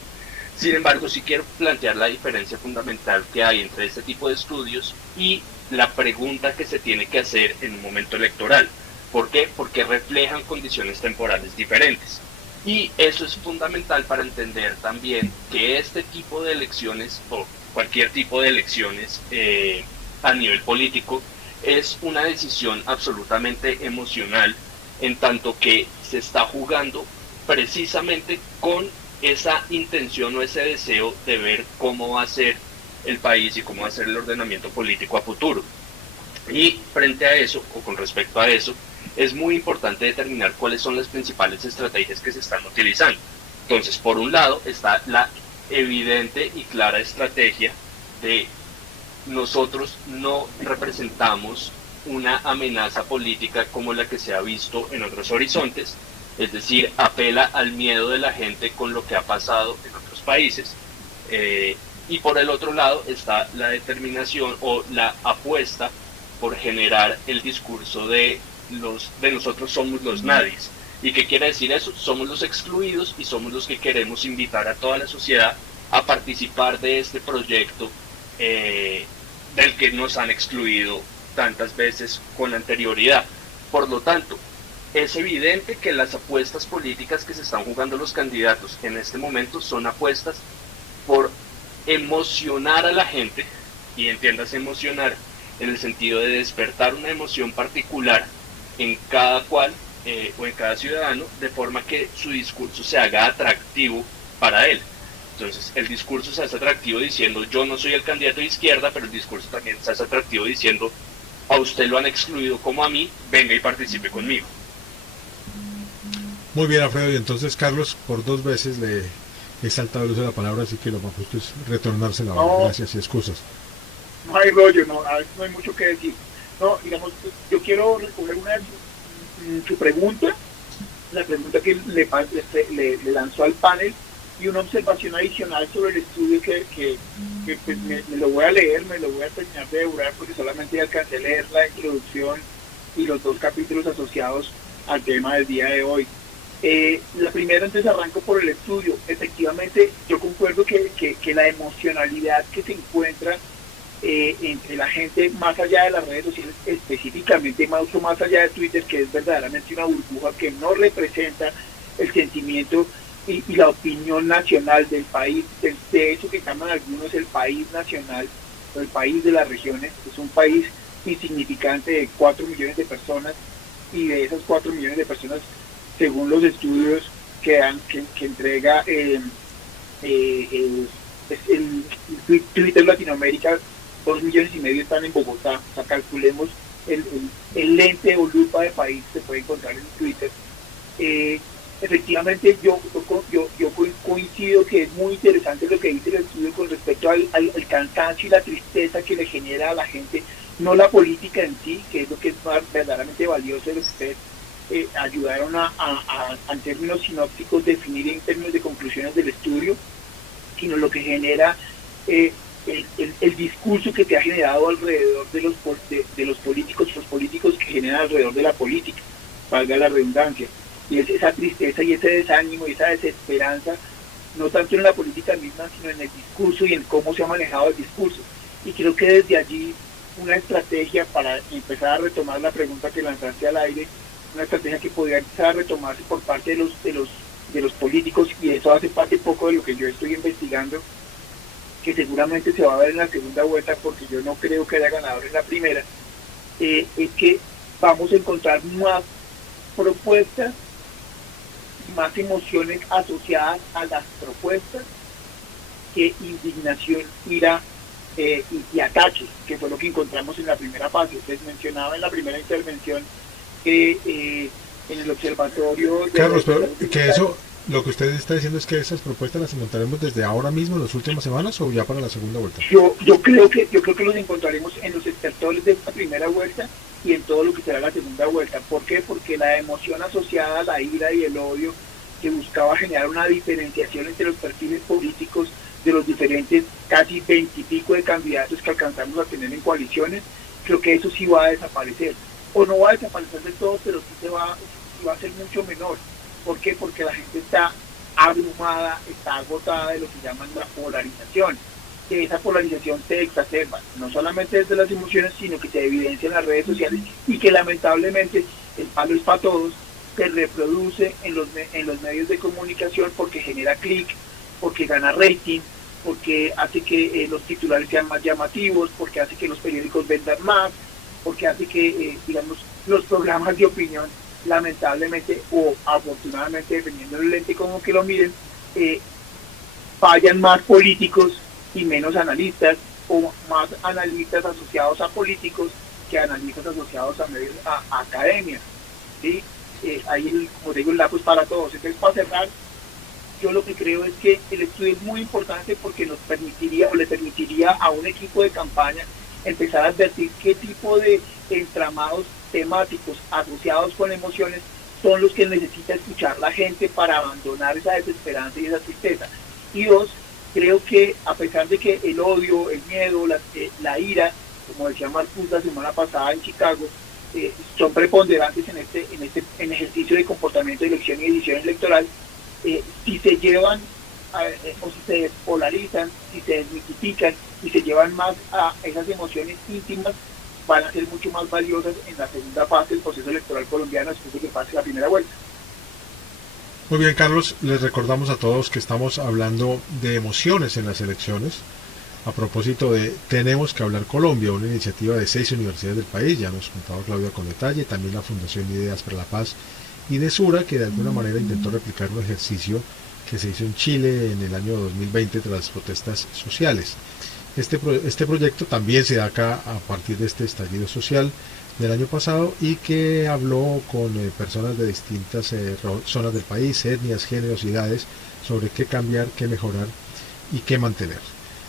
Sin embargo, sí quiero plantear la diferencia fundamental que hay entre este tipo de estudios y la pregunta que se tiene que hacer en un momento electoral. ¿Por qué? Porque reflejan condiciones temporales diferentes. Y eso es fundamental para entender también que este tipo de elecciones, o cualquier tipo de elecciones a nivel político, es una decisión absolutamente emocional, en tanto que se está jugando precisamente con esa intención o ese deseo de ver cómo va a ser el país y cómo va a ser el ordenamiento político a futuro. Y frente a eso, o con respecto a eso, es muy importante determinar cuáles son las principales estrategias que se están utilizando. Entonces, por un lado, está la evidente y clara estrategia de nosotros no representamos una amenaza política como la que se ha visto en otros horizontes, es decir, apela al miedo de la gente con lo que ha pasado en otros países. Y por el otro lado está la determinación o la apuesta por generar el discurso de nosotros somos los nadies. ¿Y qué quiere decir eso? Somos los excluidos y somos los que queremos invitar a toda la sociedad a participar de este proyecto del que nos han excluido tantas veces con anterioridad. Por lo tanto, es evidente que las apuestas políticas que se están jugando los candidatos en este momento son apuestas por emocionar a la gente, y entiéndase emocionar en el sentido de despertar una emoción particular en cada cual o en cada ciudadano, de forma que su discurso se haga atractivo para él. Entonces, el discurso se hace atractivo diciendo yo no soy el candidato de izquierda, pero el discurso también se hace atractivo diciendo a usted lo han excluido como a mí, venga y participe conmigo. Muy bien, Alfredo, y entonces Carlos, por 2 veces le he saltado el uso de la palabra, así que lo más justo es retornársela. No. Gracias y excusas. No hay rollo, no, no hay mucho que decir. No, digamos, yo quiero recoger su pregunta, la pregunta que le lanzó al panel, y una observación adicional sobre el estudio que pues me lo voy a leer, me lo voy a terminar de devorar porque solamente alcancé a leer la introducción y los 2 capítulos asociados al tema del día de hoy. La primera, entonces arranco por el estudio. Efectivamente, yo concuerdo que la emocionalidad que se encuentra entre la gente más allá de las redes sociales, específicamente mucho más allá de Twitter, que es verdaderamente una burbuja que no representa el sentimiento y la opinión nacional del país, de eso que llaman algunos el país nacional, o el país de las regiones. Es un país insignificante de 4 millones de personas, y de esas 4 millones de personas, según los estudios que entrega el Twitter Latinoamérica, 2,5 millones están en Bogotá. O sea, calculemos el lente o lupa de país que se puede encontrar en Twitter. Efectivamente, yo coincido que es muy interesante lo que dice el estudio con respecto al cansancio y la tristeza que le genera a la gente, no la política en sí, que es lo que es verdaderamente valioso de lo que ustedes ayudaron a en términos sinópticos definir en términos de conclusiones del estudio, sino lo que genera el discurso que se ha generado alrededor de los políticos que generan alrededor de la política, valga la redundancia. Y es esa tristeza y ese desánimo y esa desesperanza, no tanto en la política misma, sino en el discurso y en cómo se ha manejado el discurso. Y creo que desde allí una estrategia para empezar a retomar la pregunta que lanzaste al aire, una estrategia que podría empezar a retomarse por parte de los políticos, y eso hace parte poco de lo que yo estoy investigando, que seguramente se va a ver en la segunda vuelta, porque yo no creo que haya ganador en la primera, es que vamos a encontrar más propuestas, más emociones asociadas a las propuestas que indignación, ira y ataque, que fue lo que encontramos en la primera fase. Les mencionaba en la primera intervención que en el observatorio... Carlos, pero que eso, lo que usted está diciendo es que esas propuestas las encontraremos desde ahora mismo, en las últimas semanas, o ya para la segunda vuelta. Yo creo que los encontraremos en los estertores de esta primera vuelta y en todo lo que será la segunda vuelta. ¿Por qué? Porque la emoción asociada a la ira y el odio, que buscaba generar una diferenciación entre los perfiles políticos de los diferentes casi 20 y pico de candidatos que alcanzamos a tener en coaliciones, creo que eso sí va a desaparecer. O no va a desaparecer del todo, pero sí va a ser mucho menor. ¿Por qué? Porque la gente está abrumada, está agotada de lo que llaman la polarización. Que esa polarización se exacerba, no solamente desde las emociones, sino que se evidencia en las redes sociales, y que lamentablemente el palo es para todos, se reproduce en los medios de comunicación, porque genera clic, porque gana rating, porque hace que los titulares sean más llamativos, porque hace que los periódicos vendan más, porque hace que, digamos, los programas de opinión, lamentablemente o afortunadamente, dependiendo del lente como que lo miren, vayan más políticos y menos analistas, o más analistas asociados a políticos que analistas asociados a medios, a academia, ¿sí? Ahí, como digo, el lazo es para todos. Entonces, para cerrar, yo lo que creo es que el estudio es muy importante, porque nos permitiría, o le permitiría a un equipo de campaña empezar a advertir qué tipo de entramados temáticos asociados con emociones son los que necesita escuchar la gente para abandonar esa desesperanza y esa tristeza. Y 2, creo que a pesar de que el odio, el miedo, la ira, como decía Marcus la semana pasada en Chicago, son preponderantes en ejercicio de comportamiento de elección y decisión electoral, si se llevan o si se despolarizan, si se desmitifican y se llevan más a esas emociones íntimas, van a ser mucho más valiosas en la segunda fase del proceso electoral colombiano, después de que pase la primera vuelta. Muy bien, Carlos, les recordamos a todos que estamos hablando de emociones en las elecciones, a propósito de Tenemos que hablar Colombia, una iniciativa de 6 universidades del país. Ya nos contaba Claudia con detalle, también la Fundación Ideas para la Paz y de Sura, que de alguna manera intentó replicar un ejercicio que se hizo en Chile en el año 2020 tras las protestas sociales. Este proyecto también se da acá a partir de este estallido social del año pasado y que habló con personas de distintas zonas del país, etnias, géneros y edades, sobre qué cambiar, qué mejorar y qué mantener.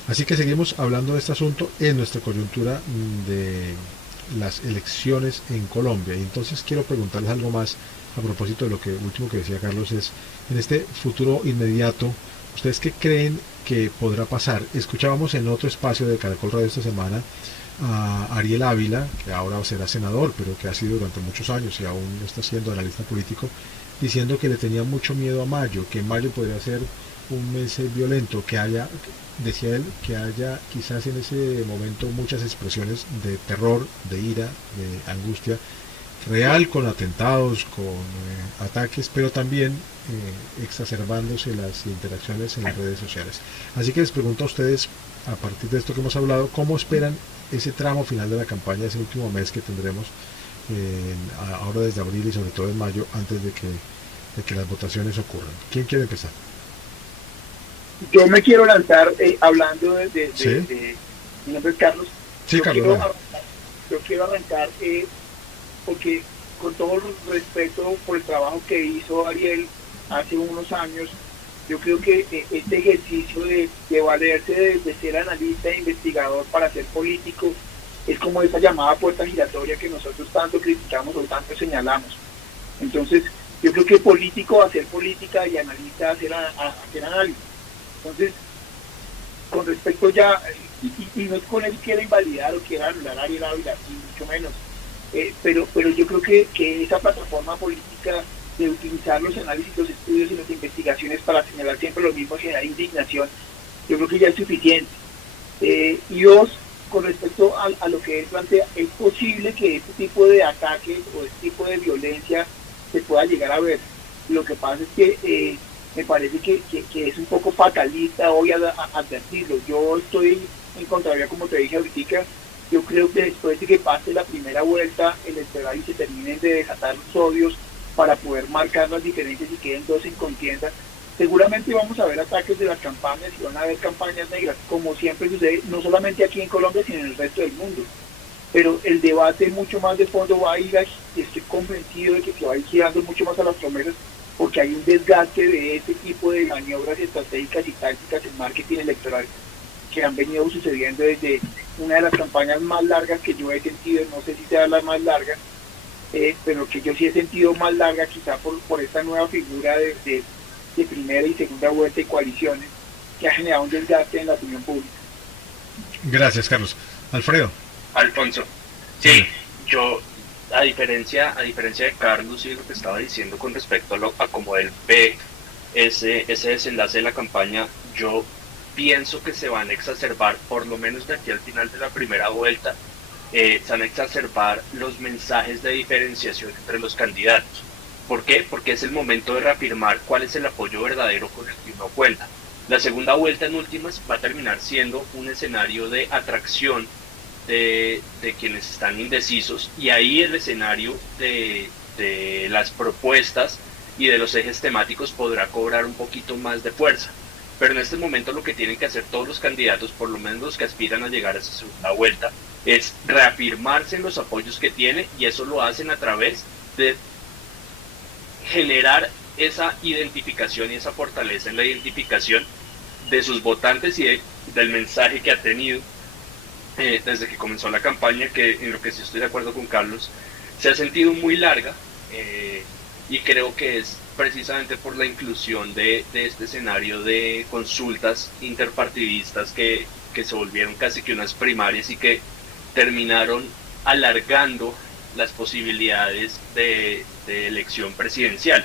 Así que seguimos hablando de este asunto en nuestra coyuntura de las elecciones en Colombia. Y entonces quiero preguntarles algo más a propósito de lo que último que decía Carlos, es en este futuro inmediato, ¿ustedes qué creen que podrá pasar? Escuchábamos en otro espacio de Caracol Radio esta semana a Ariel Ávila, que ahora será senador, pero que ha sido durante muchos años y aún está siendo analista político, diciendo que le tenía mucho miedo a mayo, que mayo podría ser un mes violento, que haya, decía él, que haya quizás en ese momento muchas expresiones de terror, de ira, de angustia real, con atentados, con ataques, pero también exacerbándose las interacciones en las redes sociales. Así que les pregunto a ustedes, a partir de esto que hemos hablado, ¿cómo esperan ese tramo final de la campaña, ese último mes que tendremos ahora desde abril y sobre todo en mayo, antes de que las votaciones ocurran? ¿Quién quiere empezar? Yo me quiero lanzar hablando ¿Sí? mi nombre es Carlos. Sí, Carlos. Yo quiero arrancar porque con todo el respeto por el trabajo que hizo Ariel hace unos años, yo creo que este ejercicio de valerse de ser analista e investigador para ser político es como esa llamada puerta giratoria que nosotros tanto criticamos o tanto señalamos. Entonces, yo creo que político hacer política y analista hacer análisis. Entonces, con respecto ya, y no es con él quiera invalidar o quiera anular a Ariel Ávila, y mucho menos, pero yo creo que esa plataforma política de utilizar los análisis, los estudios y las investigaciones para señalar siempre lo mismo, generar indignación, yo creo que ya es suficiente. Y dos, con respecto a lo que él plantea, es posible que este tipo de ataques o este tipo de violencia se pueda llegar a ver. Lo que pasa es que me parece que es un poco fatalista hoy advertirlo. Yo estoy en contraria, como te dije ahorita. Yo creo que después de que pase la primera vuelta electoral y se terminen de desatar los odios para poder marcar las diferencias y queden dos en contienda, seguramente vamos a ver ataques de las campañas y van a haber campañas negras, como siempre sucede, no solamente aquí en Colombia, sino en el resto del mundo. Pero el debate mucho más de fondo va a ir, y estoy convencido de que se va a ir girando mucho más a las promesas, porque hay un desgaste de ese tipo de maniobras estratégicas y tácticas en marketing electoral que han venido sucediendo desde una de las campañas más largas que yo he sentido, no sé si sea la más larga, pero que yo sí he sentido más larga quizá por esta nueva figura de primera y segunda vuelta y coaliciones que ha generado un desgaste en la opinión pública. Gracias, Carlos. Alfredo. Alfonso, sí, yo a diferencia de Carlos y lo que estaba diciendo con respecto a cómo él ve ese desenlace de la campaña, yo pienso que se van a exacerbar, por lo menos de aquí al final de la primera vuelta, se van a exacerbar los mensajes de diferenciación entre los candidatos. ¿Por qué? Porque es el momento de reafirmar cuál es el apoyo verdadero con el que uno cuenta. La segunda vuelta en últimas va a terminar siendo un escenario de atracción de quienes están indecisos, y ahí el escenario de las propuestas y de los ejes temáticos podrá cobrar un poquito más de fuerza. Pero en este momento lo que tienen que hacer todos los candidatos, por lo menos los que aspiran a llegar a esa segunda vuelta, es reafirmarse en los apoyos que tienen, y eso lo hacen a través de generar esa identificación y esa fortaleza en la identificación de sus votantes y del mensaje que ha tenido desde que comenzó la campaña, que en lo que sí estoy de acuerdo con Carlos, se ha sentido muy larga, y creo que es precisamente por la inclusión de este escenario de consultas interpartidistas que se volvieron casi que unas primarias y que terminaron alargando las posibilidades de elección presidencial.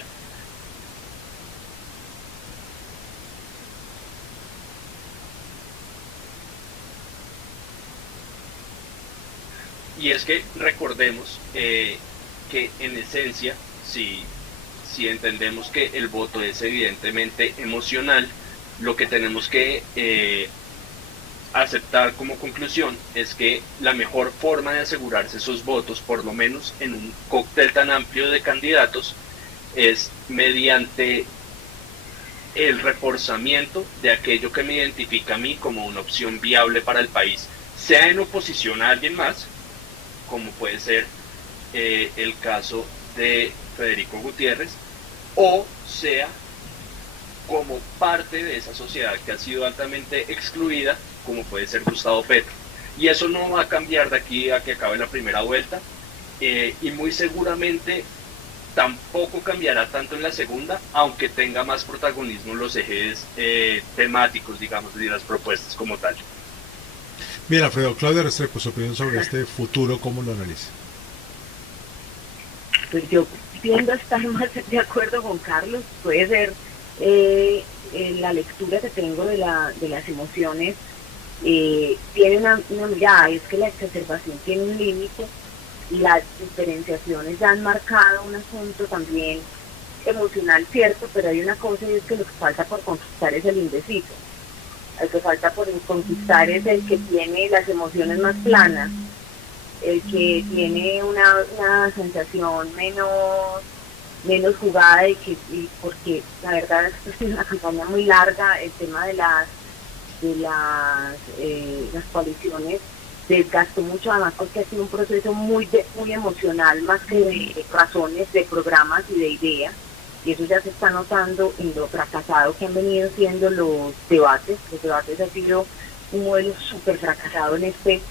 Y es que recordemos que en esencia, si entendemos que el voto es evidentemente emocional, lo que tenemos que aceptar como conclusión es que la mejor forma de asegurarse esos votos, por lo menos en un cóctel tan amplio de candidatos, es mediante el reforzamiento de aquello que me identifica a mí como una opción viable para el país, sea en oposición a alguien más, como puede ser el caso de Federico Gutiérrez, o sea como parte de esa sociedad que ha sido altamente excluida, como puede ser Gustavo Petro. Y eso no va a cambiar de aquí a que acabe la primera vuelta, y muy seguramente tampoco cambiará tanto en la segunda, aunque tenga más protagonismo los ejes temáticos, digamos, de las propuestas como tal. Bien, Alfredo, Claudia Restrepo, su opinión sobre este futuro, ¿cómo lo analiza? Pues yo tiendo a estar más de acuerdo con Carlos, puede ser la lectura que tengo de las emociones, tiene una mirada, es que la exacerbación tiene un límite, y las diferenciaciones ya han marcado un asunto también emocional, cierto, pero hay una cosa, y es que lo que falta por conquistar es el indeciso. El que falta por conquistar es el que tiene las emociones más planas, el que tiene una sensación menos jugada, y porque la verdad es que ha sido una campaña muy larga. El tema de las coaliciones desgastó mucho, además porque ha sido un proceso muy emocional, más que de razones, de programas y de ideas, y eso ya se está notando en lo fracasado que han venido siendo los debates. Los debates han sido un modelo súper fracasado en este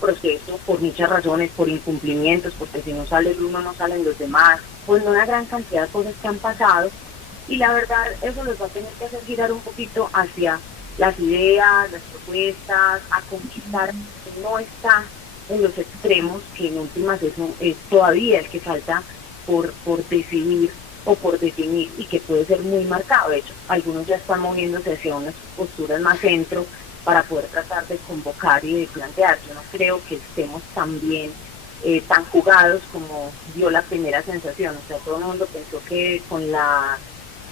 proceso, por muchas razones, por incumplimientos, porque si no sale el uno no salen los demás, pues una gran cantidad de cosas que han pasado, y la verdad eso nos va a tener que hacer girar un poquito hacia las ideas, las propuestas, a conquistar. No está en los extremos, que en últimas eso es todavía el que falta por decidir o por definir, y que puede ser muy marcado. De hecho, algunos ya están moviéndose hacia unas posturas más centro para poder tratar de convocar y de plantear. Yo no creo que estemos tan bien, tan jugados como dio la primera sensación. O sea, todo el mundo pensó que con las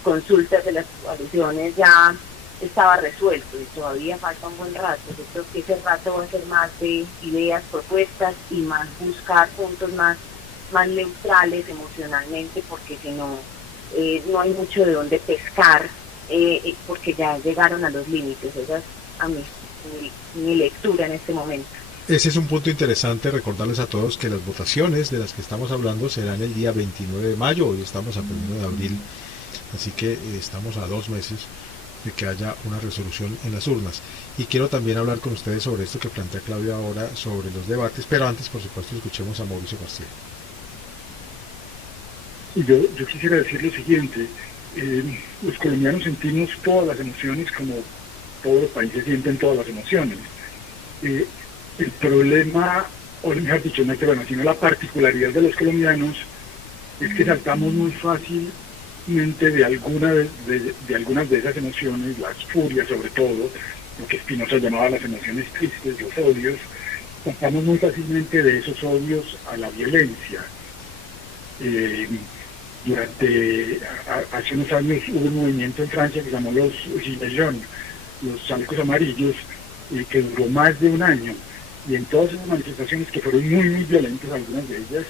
consultas de las coaliciones ya estaba resuelto, y todavía falta un buen rato. Yo creo que ese rato va a ser más de ideas, propuestas, y más buscar puntos más neutrales emocionalmente, porque si no, no hay mucho de dónde pescar, porque ya llegaron a los límites. Esa es a mí mi lectura en este momento. Ese es un punto interesante, recordarles a todos que las votaciones de las que estamos hablando serán el día 29 de mayo, hoy estamos a 1 de abril, así que estamos a 2 meses de que haya una resolución en las urnas. Y quiero también hablar con ustedes sobre esto que plantea Claudia ahora, sobre los debates, pero antes, por supuesto, escuchemos a Mauricio García. Yo quisiera decir lo siguiente: los colombianos sentimos todas las emociones, como todos los países sienten todas las emociones. El problema, o mejor dicho, no es que, sino la particularidad de los colombianos es que saltamos muy fácilmente de algunas de esas emociones, las furias sobre todo, lo que Spinoza llamaba las emociones tristes, los odios. Saltamos muy fácilmente de esos odios a la violencia. Hace unos años hubo un movimiento en Francia que se llamó los Gilets jaunes, los chalecos amarillos, que duró más de un año, y en todas esas manifestaciones, que fueron muy violentas, algunas de ellas,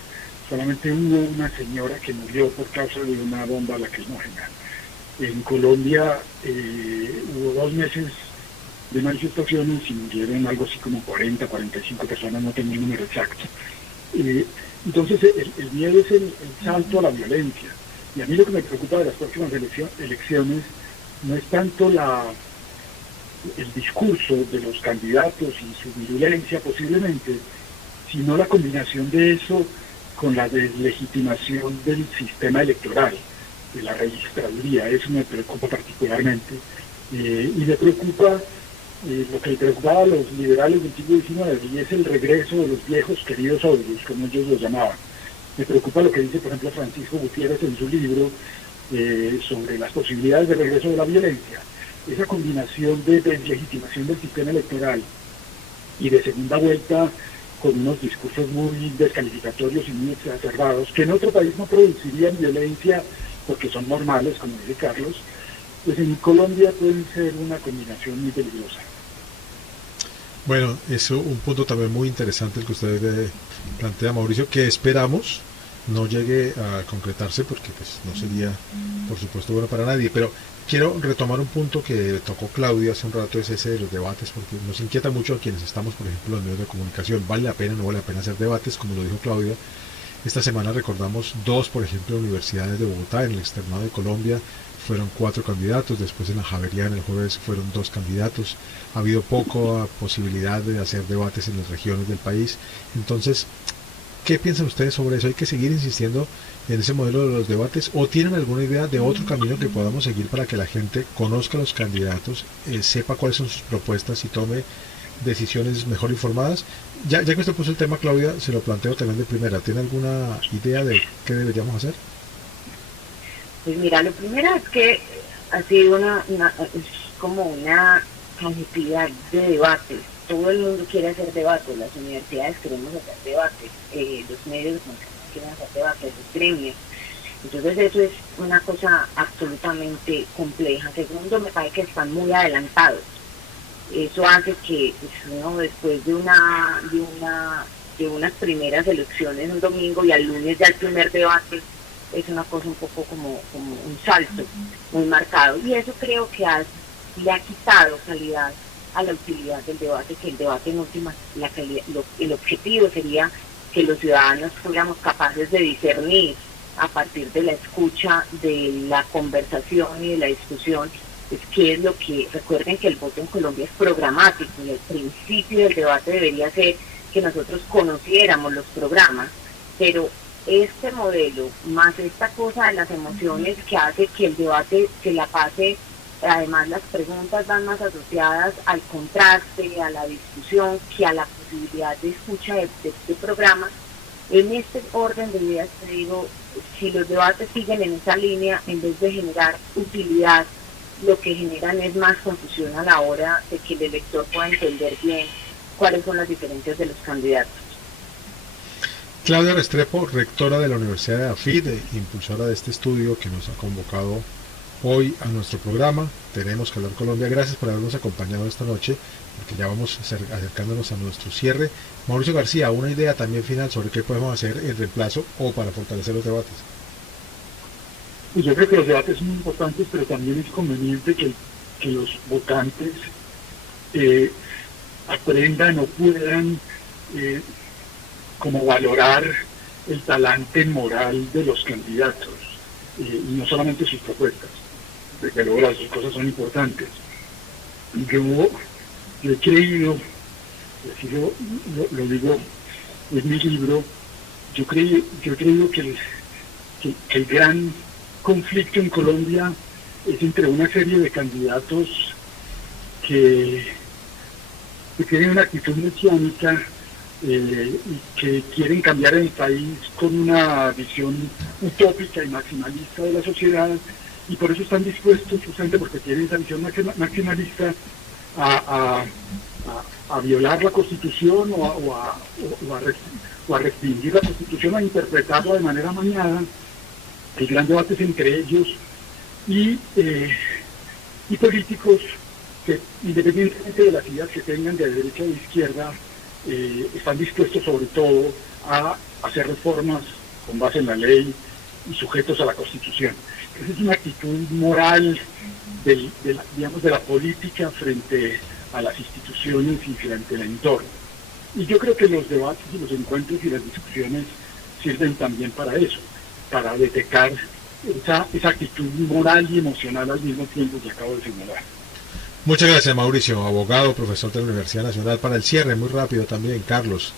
solamente hubo una señora que murió por causa de una bomba lacrimógena. En Colombia hubo 2 meses de manifestaciones y murieron algo así como 45 personas, no tengo el número exacto. Entonces el miedo es el salto a la violencia, y a mí lo que me preocupa de las próximas elecciones no es tanto el discurso de los candidatos y su virulencia posiblemente, sino la combinación de eso con la deslegitimación del sistema electoral, de la registraduría. Eso me preocupa particularmente, y me preocupa lo que le preocupaba a los liberales del siglo XIX, y es el regreso de los viejos queridos odios, como ellos los llamaban. Me preocupa lo que dice, por ejemplo, Francisco Gutiérrez en su libro sobre las posibilidades de regreso de la violencia. Esa combinación de deslegitimación del sistema electoral y de segunda vuelta, con unos discursos muy descalificatorios y muy exacerbados, que en otro país no producirían violencia porque son normales, como dice Carlos, pues en Colombia pueden ser una combinación muy peligrosa. Bueno, eso un punto también muy interesante el que usted plantea, Mauricio, que esperamos no llegue a concretarse, porque pues no sería, por supuesto, bueno para nadie. Pero quiero retomar un punto que tocó Claudia hace un rato, es ese de los debates, porque nos inquieta mucho a quienes estamos, por ejemplo, en medios de comunicación. ¿Vale la pena o no vale la pena hacer debates? Como lo dijo Claudia, esta semana recordamos dos, por ejemplo, universidades de Bogotá, en el externado de Colombia, fueron 4 candidatos, después en la Javeriana el jueves fueron 2 candidatos, ha habido poca posibilidad de hacer debates en las regiones del país. Entonces, ¿qué piensan ustedes sobre eso? ¿Hay que seguir insistiendo en ese modelo de los debates o tienen alguna idea de otro camino que podamos seguir para que la gente conozca a los candidatos, sepa cuáles son sus propuestas y tome decisiones mejor informadas? Ya que usted puso el tema, Claudia, se lo planteo también de primera. ¿Tiene alguna idea de qué deberíamos hacer? Pues mira, lo primero es que ha sido es como una cantidad de debates. Todo el mundo quiere hacer debates, las universidades queremos hacer debates, los medios de comunicación quieren hacer debates, los gremios. Entonces eso es una cosa absolutamente compleja. Segundo, me parece que están muy adelantados. Eso hace que pues, uno después de unas primeras elecciones un domingo y al lunes ya el primer debate, es una cosa un poco como un salto muy marcado, y eso creo que le ha quitado calidad a la utilidad del debate, que el debate en última, el objetivo sería que los ciudadanos fuéramos capaces de discernir a partir de la escucha, de la conversación y de la discusión, es qué es lo que, recuerden que el voto en Colombia es programático y el principio del debate debería ser que nosotros conociéramos los programas, pero este modelo, más esta cosa de las emociones que hace que el debate se la pase, además las preguntas van más asociadas al contraste, a la discusión, que a la posibilidad de escucha de este programa. En este orden de ideas te digo, si los debates siguen en esa línea, en vez de generar utilidad, lo que generan es más confusión a la hora de que el elector pueda entender bien cuáles son las diferencias de los candidatos. Claudia Restrepo, rectora de la Universidad de AFID, impulsora de este estudio que nos ha convocado hoy a nuestro programa. Tenemos que hablar Colombia. Gracias por habernos acompañado esta noche, porque ya vamos acercándonos a nuestro cierre. Mauricio García, una idea también final sobre qué podemos hacer en reemplazo o para fortalecer los debates. Pues yo creo que los debates son importantes, pero también es conveniente que los votantes aprendan o puedan como valorar el talante moral de los candidatos y no solamente sus propuestas, porque luego las dos cosas son importantes. Yo he creído, así lo digo en mi libro, yo he creído que el gran conflicto en Colombia es entre una serie de candidatos que tienen una actitud mesiánica y que quieren cambiar el país con una visión utópica y maximalista de la sociedad, y por eso están dispuestos, justamente porque tienen esa visión maximalista, a violar la Constitución o a restringir la Constitución, a interpretarla de manera amañada. El gran debate es entre ellos y políticos que, independientemente de las ideas que tengan de derecha o de izquierda, están dispuestos sobre todo a hacer reformas con base en la ley y sujetos a la Constitución. Esa es una actitud moral de la política frente a las instituciones y frente al entorno. Y yo creo que los debates y los encuentros y las discusiones sirven también para eso, para detectar esa actitud moral y emocional al mismo tiempo que acabo de señalar. Muchas gracias, Mauricio, abogado, profesor de la Universidad Nacional. Para el cierre, muy rápido también, Carlos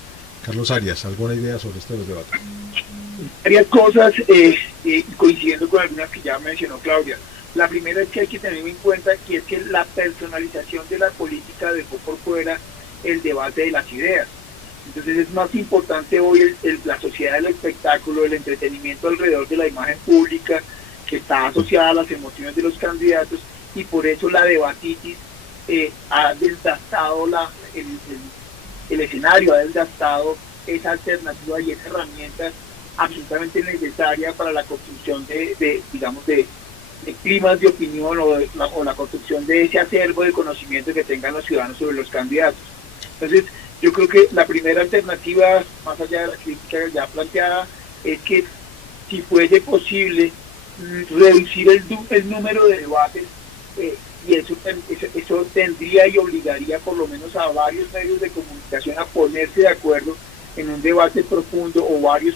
Arias, ¿alguna idea sobre estos debates? Varias cosas, coincidiendo con algunas que ya mencionó Claudia. La primera es que hay que tener en cuenta que es que la personalización de la política dejó por fuera el debate de las ideas. Entonces es más importante hoy la sociedad del espectáculo, el entretenimiento alrededor de la imagen pública, que está asociada a las emociones de los candidatos, y por eso la debatitis ha desgastado el escenario, ha desgastado esa alternativa y esa herramienta absolutamente necesaria para la construcción de climas de opinión o la construcción de ese acervo de conocimiento que tengan los ciudadanos sobre los candidatos. Entonces, yo creo que la primera alternativa, más allá de la crítica ya planteada, es que si fuese posible reducir el número de debates, y eso tendría y obligaría por lo menos a varios medios de comunicación a ponerse de acuerdo en un debate profundo o varios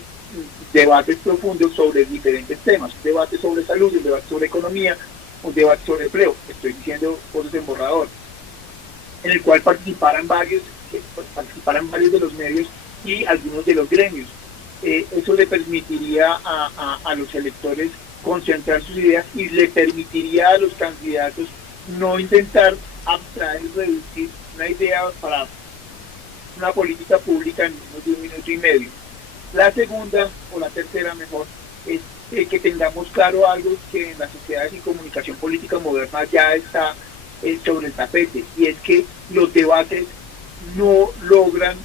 debates profundos sobre diferentes temas, un debate sobre salud, un debate sobre economía, un debate sobre empleo, estoy diciendo cosas en borrador, en el cual participaran varios de los medios y algunos de los gremios. Eso le permitiría a los electores concentrar sus ideas y le permitiría a los candidatos no intentar abstraer y reducir una idea para una política pública en menos de 1 minuto y medio. La segunda, o la tercera mejor, es que tengamos claro algo que en las sociedades y comunicación política moderna ya está sobre el tapete, y es que los debates no logran,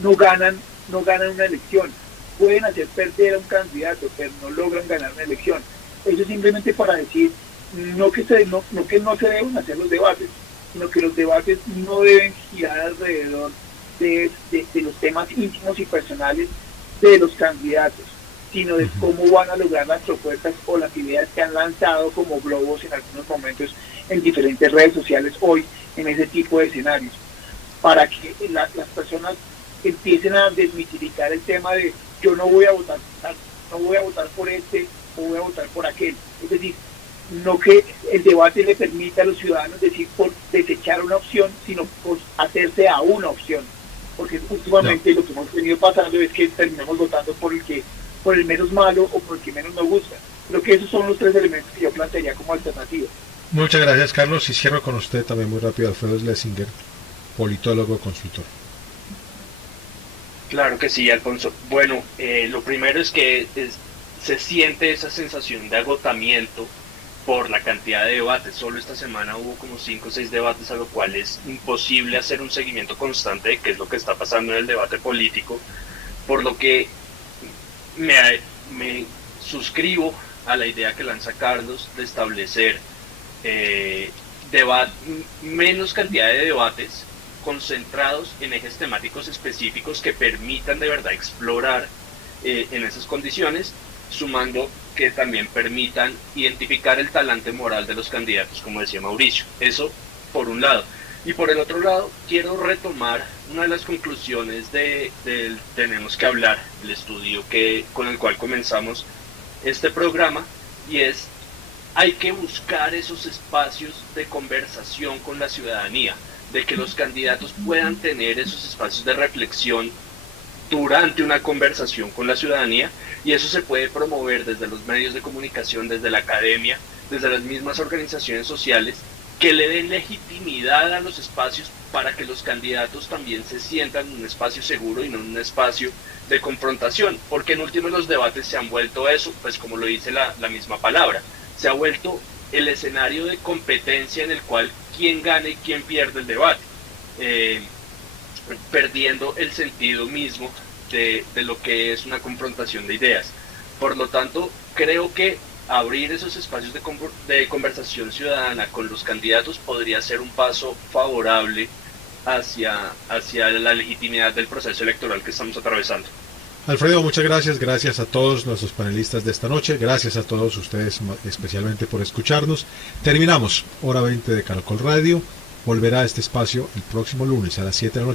no ganan una elección. Pueden hacer perder a un candidato, pero no logran ganar una elección. Eso es simplemente para decir no que no se deben hacer los debates, sino que los debates no deben girar alrededor de los temas íntimos y personales de los candidatos, sino de cómo van a lograr las propuestas o las ideas que han lanzado como globos en algunos momentos en diferentes redes sociales hoy en ese tipo de escenarios, para que las personas empiecen a desmitificar el tema de yo no voy a votar por este o voy a votar por aquel. Es decir, no que el debate le permita a los ciudadanos decir por desechar una opción, sino por hacerse a una opción, porque últimamente lo que hemos venido pasando es que terminamos votando por el menos malo o por el que menos nos gusta. Creo que esos son los 3 elementos que yo plantearía como alternativa. Muchas gracias, Carlos, y cierro con usted también muy rápido, Alfredo Schlesinger, politólogo, consultor. Claro que sí, Alfonso. Bueno, lo primero es que se siente esa sensación de agotamiento por la cantidad de debates. Solo esta semana hubo como 5 o 6 debates, a lo cual es imposible hacer un seguimiento constante de qué es lo que está pasando en el debate político, por lo que me suscribo a la idea que lanza Carlos de establecer menos cantidad de debates concentrados en ejes temáticos específicos que permitan de verdad explorar en esas condiciones, sumando que también permitan identificar el talante moral de los candidatos, como decía Mauricio. Eso por un lado. Y por el otro lado, quiero retomar una de las conclusiones del Tenemos que Hablar, el estudio con el cual comenzamos este programa, y es: hay que buscar esos espacios de conversación con la ciudadanía, de que los candidatos puedan tener esos espacios de reflexión durante una conversación con la ciudadanía, y eso se puede promover desde los medios de comunicación, desde la academia, desde las mismas organizaciones sociales, que le den legitimidad a los espacios para que los candidatos también se sientan en un espacio seguro y no en un espacio de confrontación, porque en último los debates se han vuelto eso, pues como lo dice la misma palabra, se ha vuelto el escenario de competencia en el cual quién gana y quién pierde el debate, perdiendo el sentido mismo de lo que es una confrontación de ideas. Por lo tanto, creo que abrir esos espacios de conversación ciudadana con los candidatos podría ser un paso favorable hacia la legitimidad del proceso electoral que estamos atravesando. Alfredo, muchas gracias. Gracias a todos nuestros panelistas de esta noche. Gracias a todos ustedes especialmente por escucharnos. Terminamos hora 20 de Caracol Radio. Volverá a este espacio el próximo lunes a las 7 de la noche.